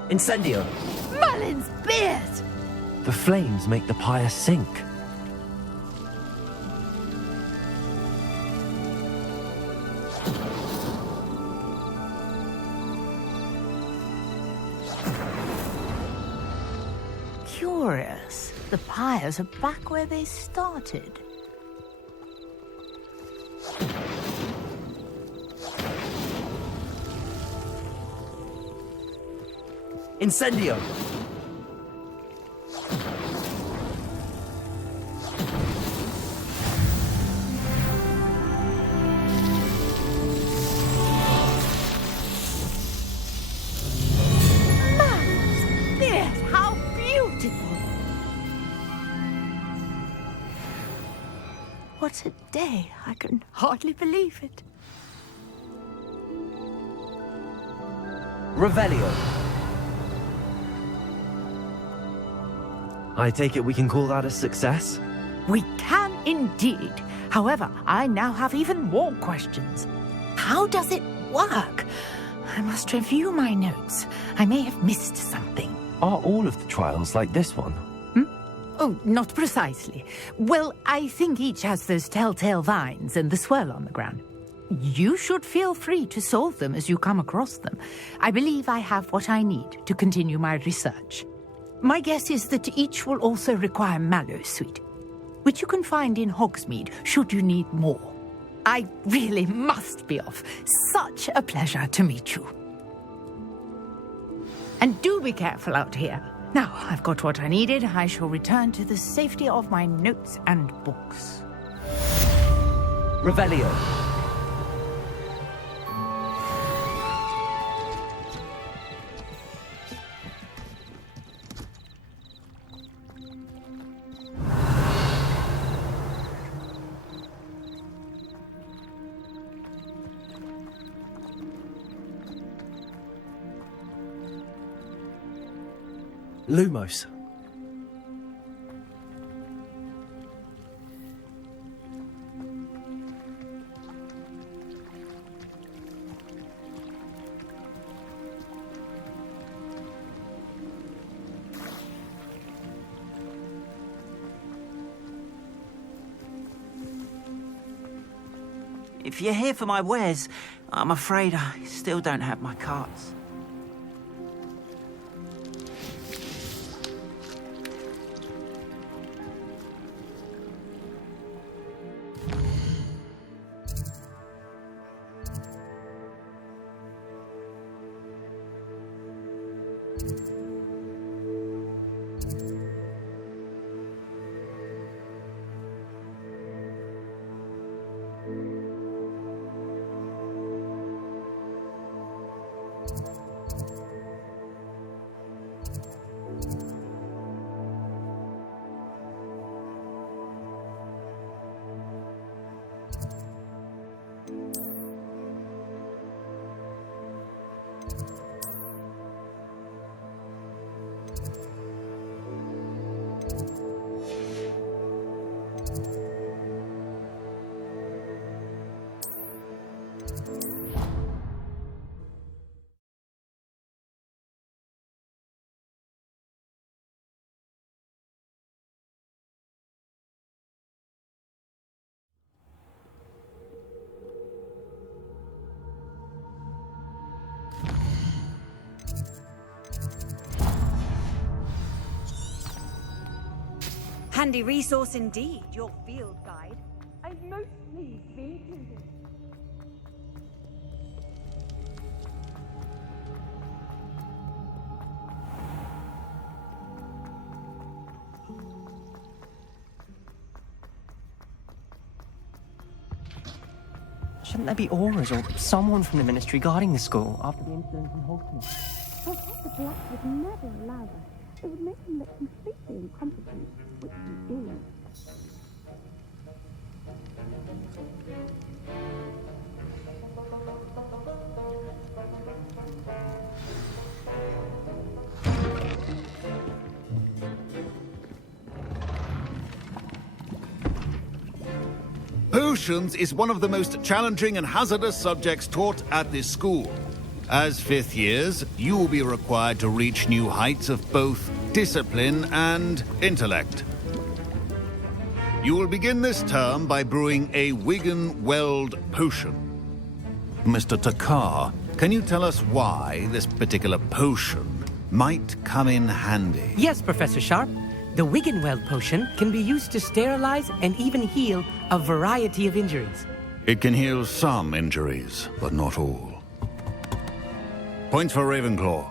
Incendio! Merlin's beard! The flames make the pyre sink. Curious. The pyres are back where they started. Incendio! How beautiful! What a day. I can hardly believe it. Revelio. I take it we can call that a success? We can indeed. However, I now have even more questions. How does it work? I must review my notes. I may have missed something. Are all of the trials like this one? Oh, not precisely. Well, I think each has those telltale vines and the swirl on the ground. You should feel free to solve them as you come across them. I believe I have what I need to continue my research. My guess is that each will also require mallow sweet, which you can find in Hogsmeade should you need more. I really must be off. Such a pleasure to meet you. And do be careful out here. Now, I've got what I needed. I shall return to the safety of my notes and books. Revelio. Lumos. If you're here for my wares, I'm afraid I still don't have my carts. Handy resource indeed, your field guide. I'm most pleased being included. Shouldn't there be auras or someone from the ministry guarding the school after the incident in Hogsmeade? Professor Black would never allow that. It would make him look completely incompetent, which he is. Potions is one of the most challenging and hazardous subjects taught at this school. As fifth years, you will be required to reach new heights of both discipline and intellect. You will begin this term by brewing a Wiggenweld potion. Mr. Takar, can you tell us why this particular potion might come in handy? Yes, Professor Sharp. The Wiggenweld potion can be used to sterilize and even heal a variety of injuries. It can heal some injuries, but not all. Points for Ravenclaw.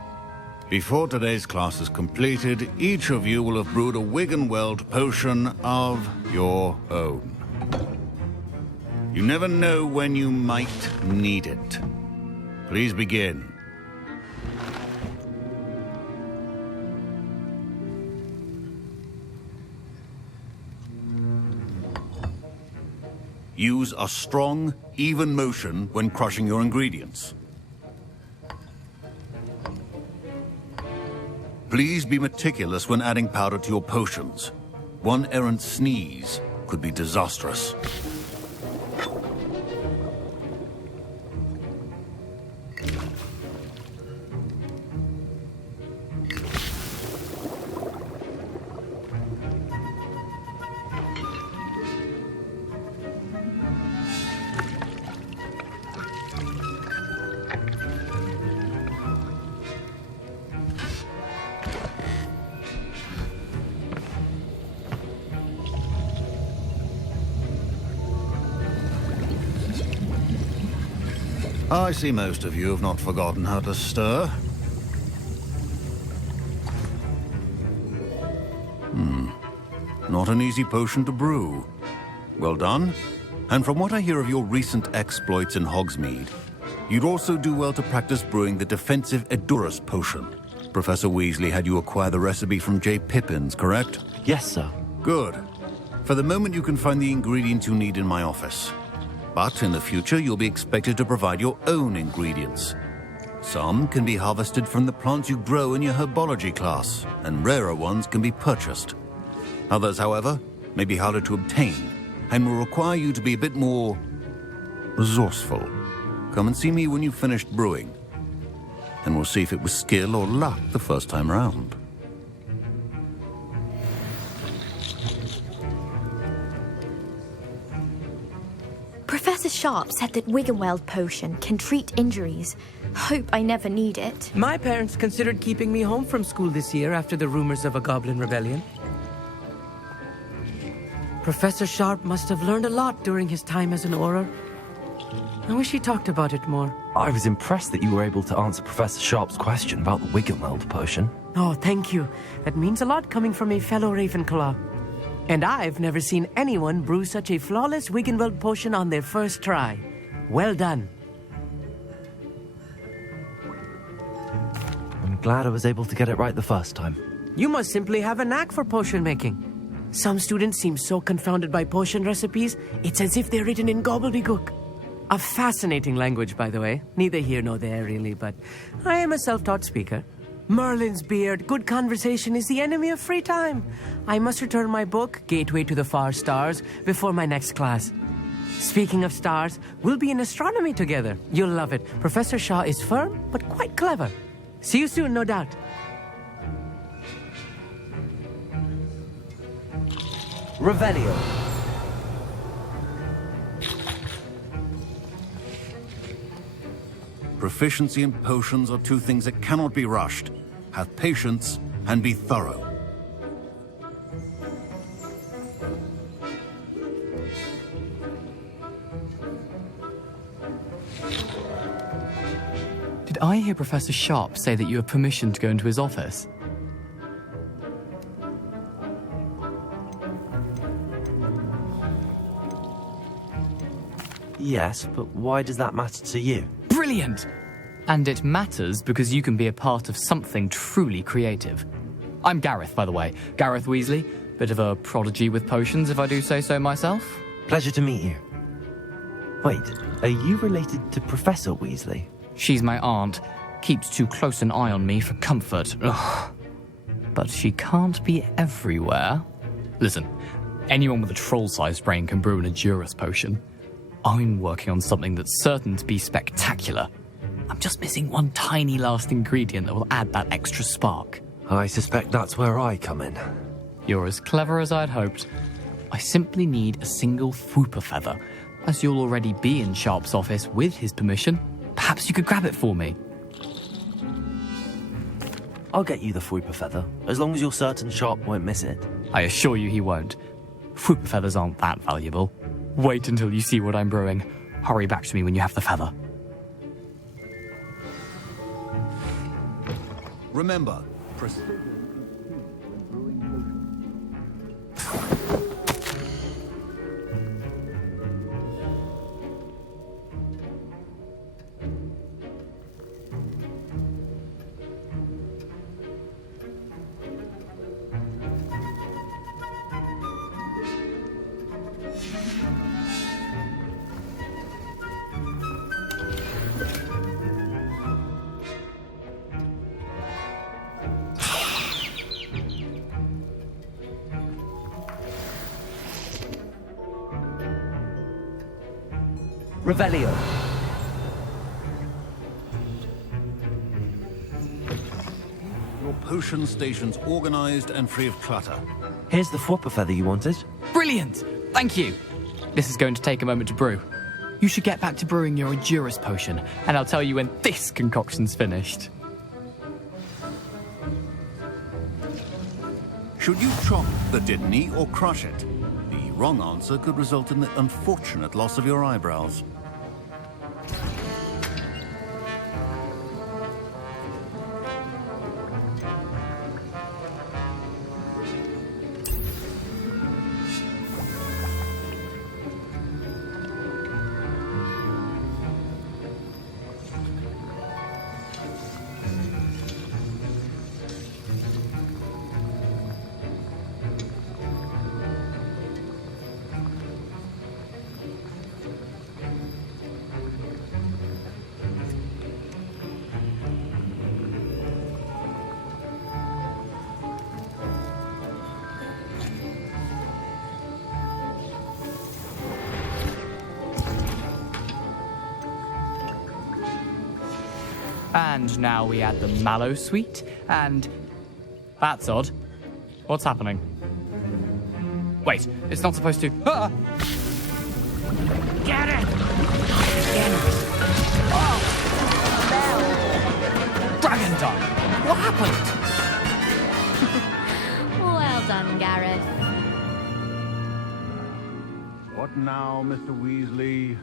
Before today's class is completed, each of you will have brewed a Wiggenweld potion of your own. You never know when you might need it. Please begin. Use a strong, even motion when crushing your ingredients. Please be meticulous when adding powder to your potions. One errant sneeze could be disastrous. I see most of you have not forgotten how to stir. Not an easy potion to brew. Well done. And from what I hear of your recent exploits in Hogsmeade, you'd also do well to practice brewing the defensive Edurus potion. Professor Weasley had you acquire the recipe from J. Pippins, correct? Yes, sir. Good. For the moment, you can find the ingredients you need in my office. But in the future, you'll be expected to provide your own ingredients. Some can be harvested from the plants you grow in your herbology class, and rarer ones can be purchased. Others, however, may be harder to obtain, and will require you to be a bit more resourceful. Come and see me when you've finished brewing, and we'll see if it was skill or luck the first time round. Professor Sharp said that Wiggenweld potion can treat injuries. Hope I never need it. My parents considered keeping me home from school this year after the rumors of a goblin rebellion. Professor Sharp must have learned a lot during his time as an Auror. I wish he talked about it more. I was impressed that you were able to answer Professor Sharp's question about the Wiggenweld potion. Oh, thank you. That means a lot coming from a fellow Ravenclaw. And I've never seen anyone brew such a flawless Wiggenweld potion on their first try. Well done. I'm glad I was able to get it right the first time. You must simply have a knack for potion making. Some students seem so confounded by potion recipes, it's as if they're written in gobbledygook. A fascinating language, by the way. Neither here nor there, really, but I am a self-taught speaker. Merlin's beard, good conversation is the enemy of free time. I must return my book, Gateway to the Far Stars, before my next class. Speaking of stars, we'll be in astronomy together. You'll love it. Professor Shaw is firm, but quite clever. See you soon, no doubt. Revelio. Proficiency in potions are two things that cannot be rushed. Have patience and be thorough. Did I hear Professor Sharp say that you have permission to go into his office? Yes, but why does that matter to you? Brilliant! And it matters because you can be a part of something truly creative. I'm Gareth, by the way. Gareth Weasley. Bit of a prodigy with potions, if I do say so myself. Pleasure to meet you. Wait, are you related to Professor Weasley? She's my aunt. Keeps too close an eye on me for comfort. Ugh. But she can't be everywhere. Listen, Anyone with a troll-sized brain can brew an Edurus potion. I'm working on something that's certain to be spectacular. I'm just missing one tiny last ingredient that will add that extra spark. I suspect that's where I come in. You're as clever as I'd hoped. I simply need a single Fwooper feather. As you'll already be in Sharp's office with his permission, perhaps you could grab it for me. I'll get you the Fwooper feather, as long as you're certain Sharp won't miss it. I assure you he won't. Fwooper feathers aren't that valuable. Wait until you see what I'm brewing. Hurry back to me when you have the feather. Remember, Revelio. your potion station's organized and free of clutter. Here's the Fwooper feather you wanted. Brilliant! Thank you! This is going to take a moment to brew. You should get back to brewing your Edurus potion, and I'll tell you when this concoction's finished. Should you chop the Didney or crush it? The wrong answer could result in the unfortunate loss of your eyebrows. And now we add the mallow sweet, and... That's odd. What's happening? Wait, it's not supposed to... Ah! Get it! Get it! Oh! Dragon Dung! What happened? Well done, Gareth. What now, Mr. Weasley?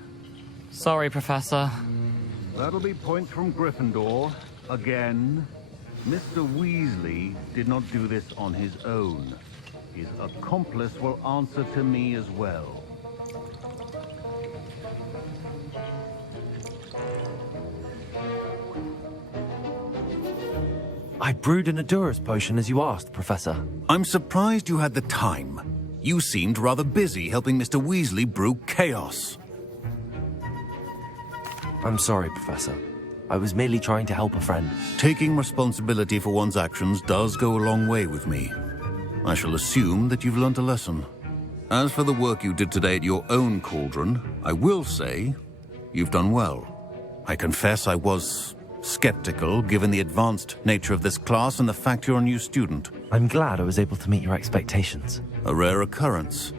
Sorry, Professor. That'll be points from Gryffindor. Again. Mr. Weasley did not do this on his own. His accomplice will answer to me as well. I brewed an Edurus potion as you asked, Professor. I'm surprised you had the time. You seemed rather busy helping Mr. Weasley brew chaos. I'm sorry, Professor. I was merely trying to help a friend. Taking responsibility for one's actions does go a long way with me. I shall assume that you've learnt a lesson. As for the work you did today at your own cauldron, I will say you've done well. I confess I was skeptical given the advanced nature of this class and the fact you're a new student. I'm glad I was able to meet your expectations. A rare occurrence.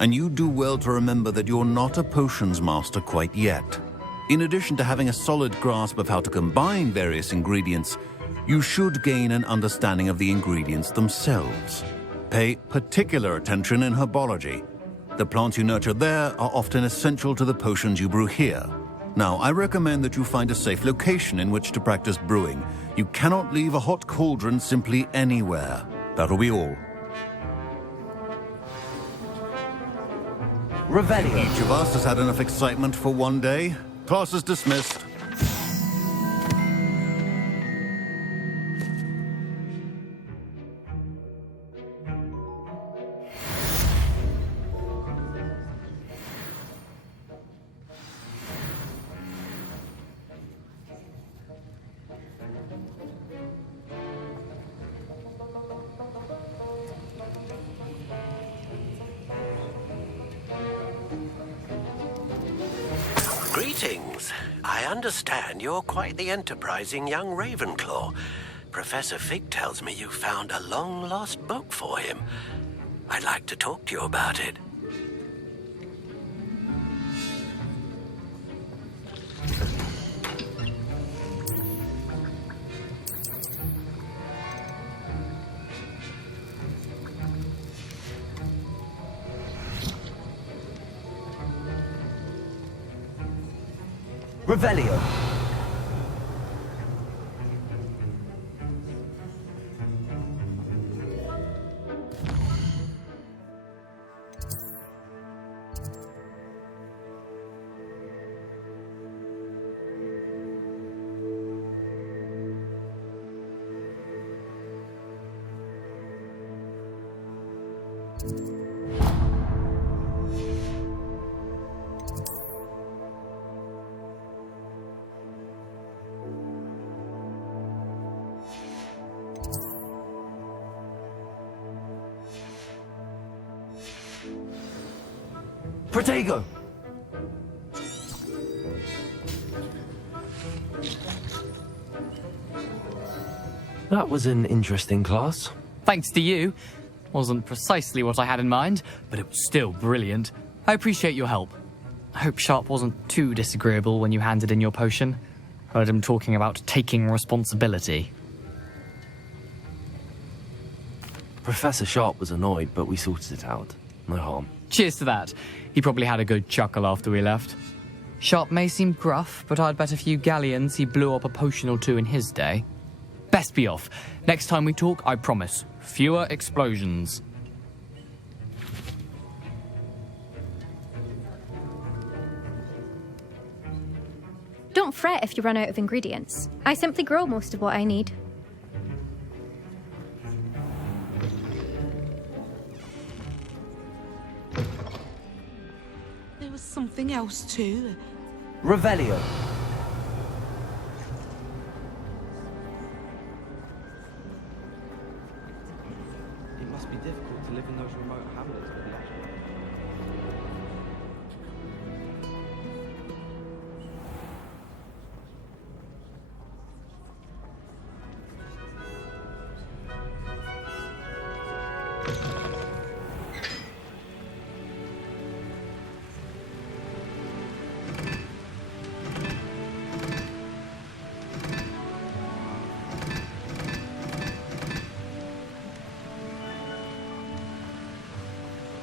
And you do well to remember that you're not a potions master quite yet. In addition to having a solid grasp of how to combine various ingredients, you should gain an understanding of the ingredients themselves. Pay particular attention in herbology. The plants you nurture there are often essential to the potions you brew here. Now, I recommend that you find a safe location in which to practice brewing. You cannot leave a hot cauldron simply anywhere. That'll be all. Revelio. Each of us has had enough excitement for one day. Class is dismissed. I understand you're quite the enterprising young Ravenclaw. Professor Fig tells me you found a long-lost book for him. I'd like to talk to you about it. Revelio. Protego! That was an interesting class. Thanks to you. Wasn't precisely what I had in mind, but it was still brilliant. I appreciate your help. I hope Sharp wasn't too disagreeable when you handed in your potion. Heard him talking about taking responsibility. Professor Sharp was annoyed, but we sorted it out. No harm. Cheers to that. He probably had a good chuckle after we left. Sharp may seem gruff, but I'd bet a few galleons he blew up a potion or two in his day. Best be off. Next time we talk, I promise, fewer explosions. Don't fret if you run out of ingredients. I simply grow most of what I need. There was something else too. Revelio. It must be difficult to live in those remote hamlets with the actual.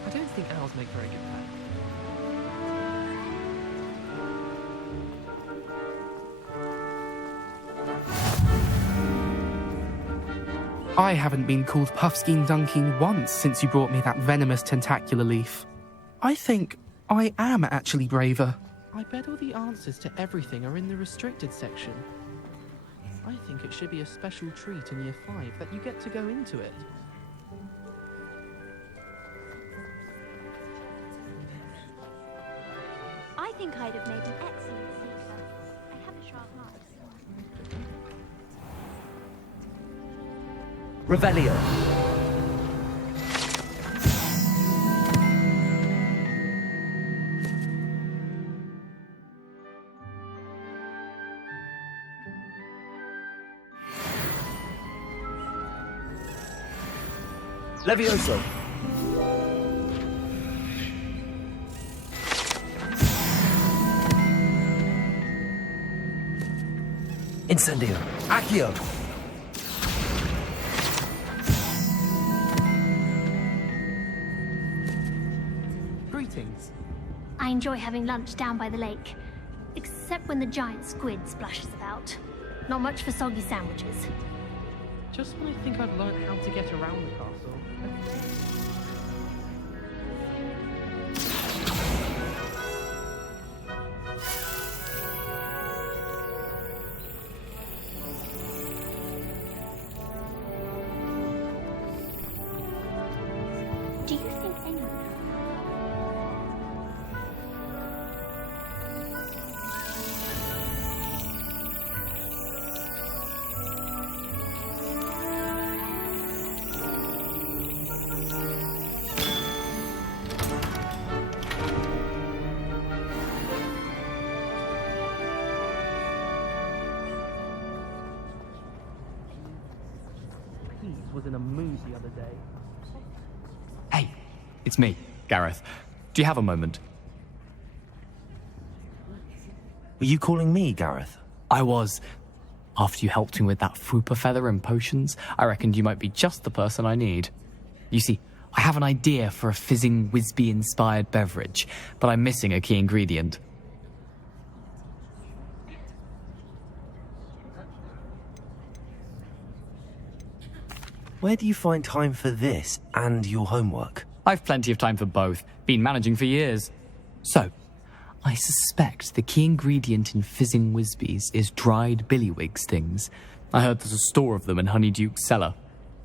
I don't think owls make very good pets. I haven't been called Puffskein Dunking once since you brought me that venomous tentacular leaf. I think I am actually braver. I bet all the answers to everything are in the restricted section. I think it should be a special treat in Year 5 that you get to go into it. I think I'd have made an excellent seeker. I have a sharp eye. Revelio. Levioso. Incendio. Accio. Greetings. I enjoy having lunch down by the lake. Except when the giant squid splashes about. Not much for soggy sandwiches. Just when I think I've learned how to get around the castle. Do you think anyone... Peeves was in a mood the other day. Hey, it's me, Gareth. Do you have a moment? Were you calling me, Gareth? I was. After you helped me with that fupa feather and potions, I reckoned you might be just the person I need. You see, I have an idea for a fizzing Wisby-inspired beverage, but I'm missing a key ingredient. Where do you find time for this and your homework? I've plenty of time for both. Been managing for years. So, I suspect the key ingredient in fizzing Wisbies is dried billywig stings. I heard there's a store of them in Honeyduke's cellar.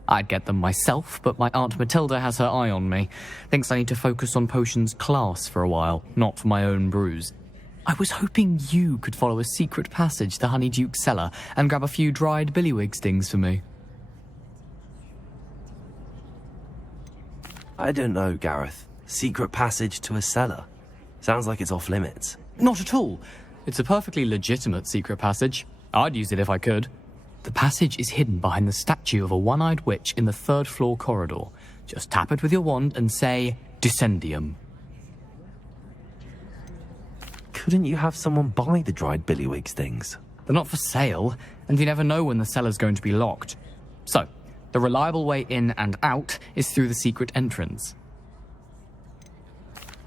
I'd get them myself, but my Aunt Matilda has her eye on me. Thinks I need to focus on potions class for a while, not for my own brews. I was hoping you could follow a secret passage to Honeyduke's cellar and grab a few dried billywig stings for me. I don't know, Gareth. Secret passage to a cellar. Sounds like it's off limits. Not at all. It's a perfectly legitimate secret passage. I'd use it if I could. The passage is hidden behind the statue of a one-eyed witch in the third-floor corridor. Just tap it with your wand and say, Descendium. Couldn't you have someone buy the dried billywig stings? They're not for sale, and you never know when the cellar's going to be locked. So, the reliable way in and out is through the secret entrance.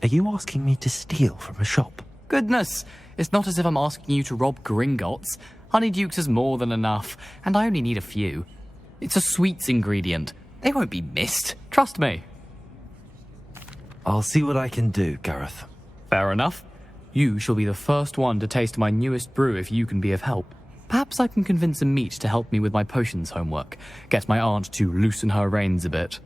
Are you asking me to steal from a shop? Goodness, it's not as if I'm asking you to rob Gringotts. Honeyduke's is more than enough, and I only need a few. It's a sweets ingredient. They won't be missed. Trust me. I'll see what I can do, Gareth. Fair enough. You shall be the first one to taste my newest brew if you can be of help. Perhaps I can convince a meat to help me with my potions homework. Get my aunt to loosen her reins a bit.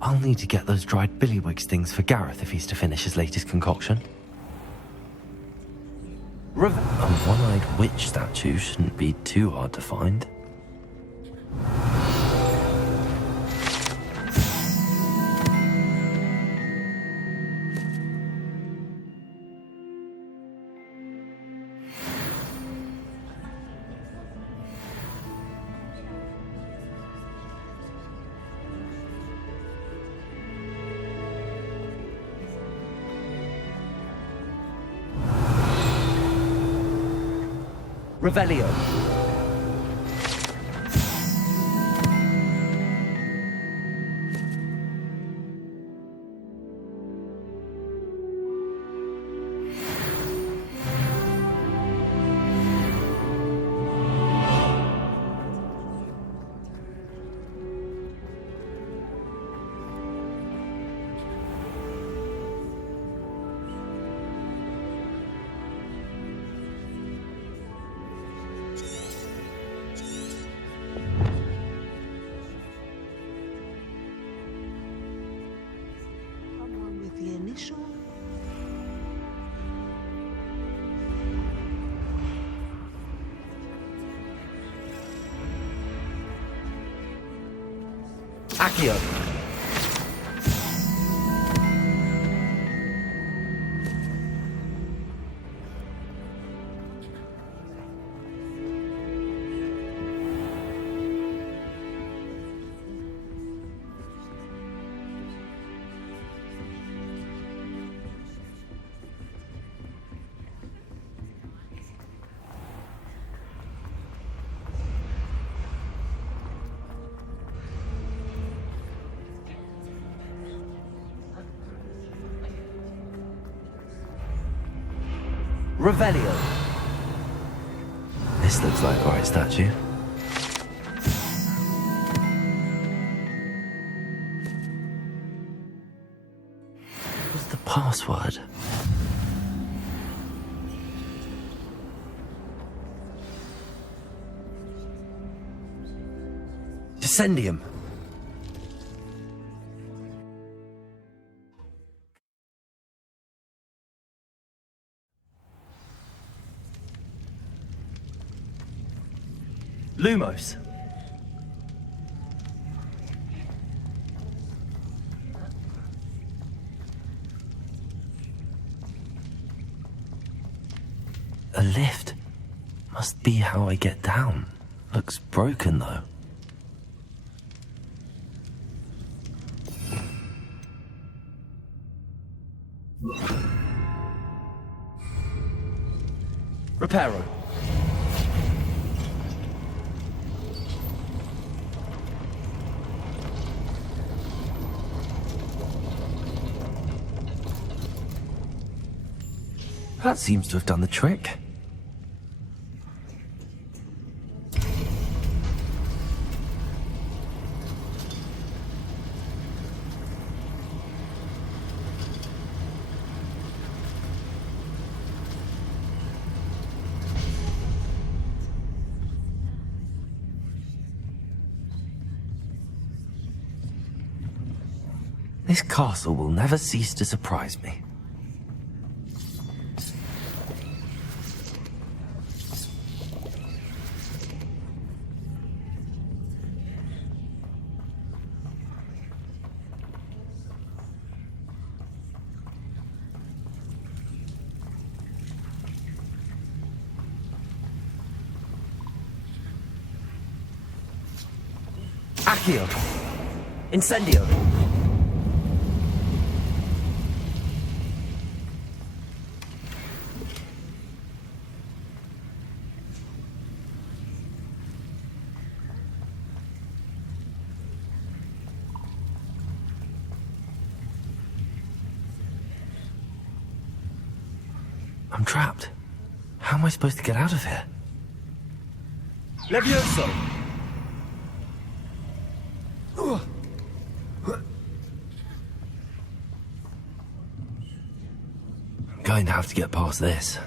I'll need to get those dried billywig stings for Gareth if he's to finish his latest concoction. A one-eyed witch statue shouldn't be too hard to find. Revelio. Accio. Revelio. This looks like the right statue. What's the password? Descendium. Lumos. A lift. Must must be how I get down. Looks broken, though. Reparo. That seems to have done the trick. This castle will never cease to surprise me. Accio. Incendio. I'm trapped. How am I supposed to get out of here? Levioso. I'm going to have to get past this.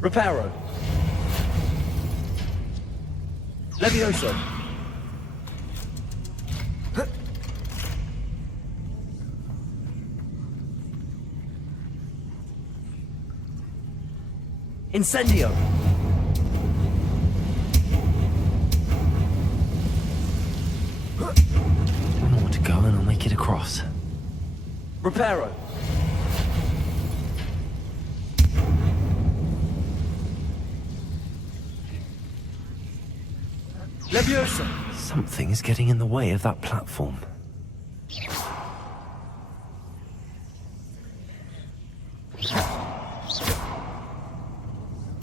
Reparo. Levioso. Incendio. One more to go and I'll make it across. Reparo. Levioso. Something is getting in the way of that platform.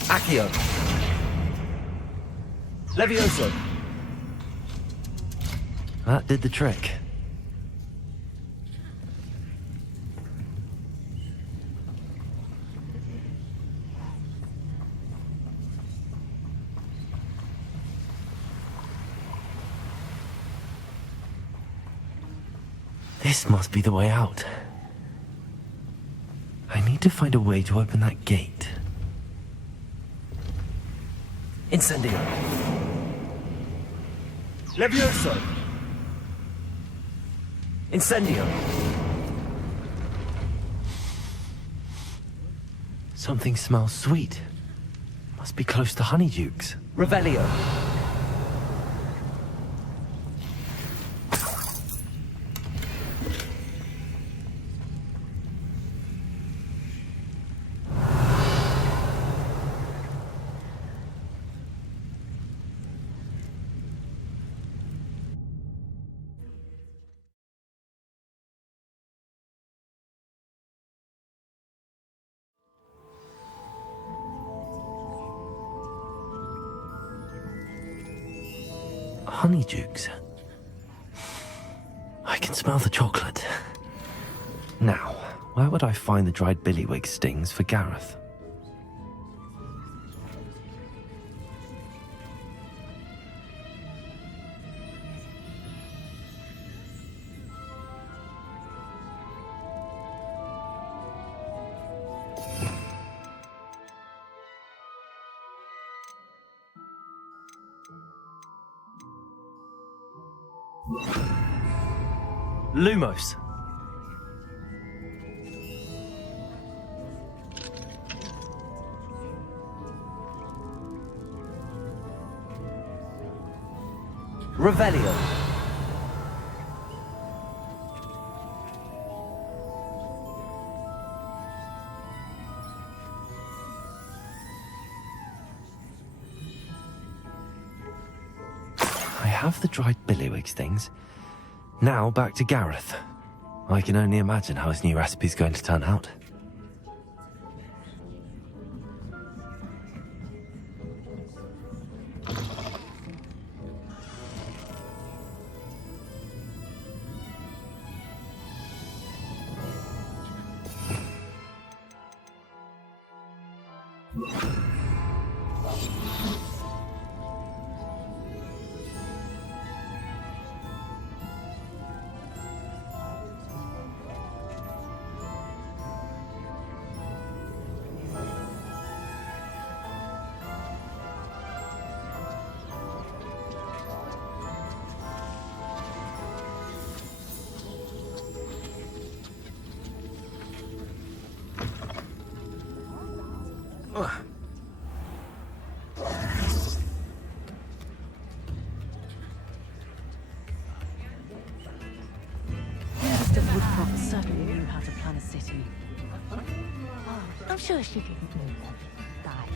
Accio. Levioso. That did the trick. This must be the way out. I need to find a way to open that gate. Incendio. Levioso. Incendio. Something smells sweet. Must be close to Honeydukes. Revelio. Honeydukes. I can smell the chocolate. Now, where would I find the dried billywig stings for Gareth? Lumos. Revelio. I have the dried billywig stings. Now back to Gareth. I can only imagine how his new recipe's going to turn out. Mr. Woodcroft certainly knew how to plan a city. Oh, I'm sure she didn't know that.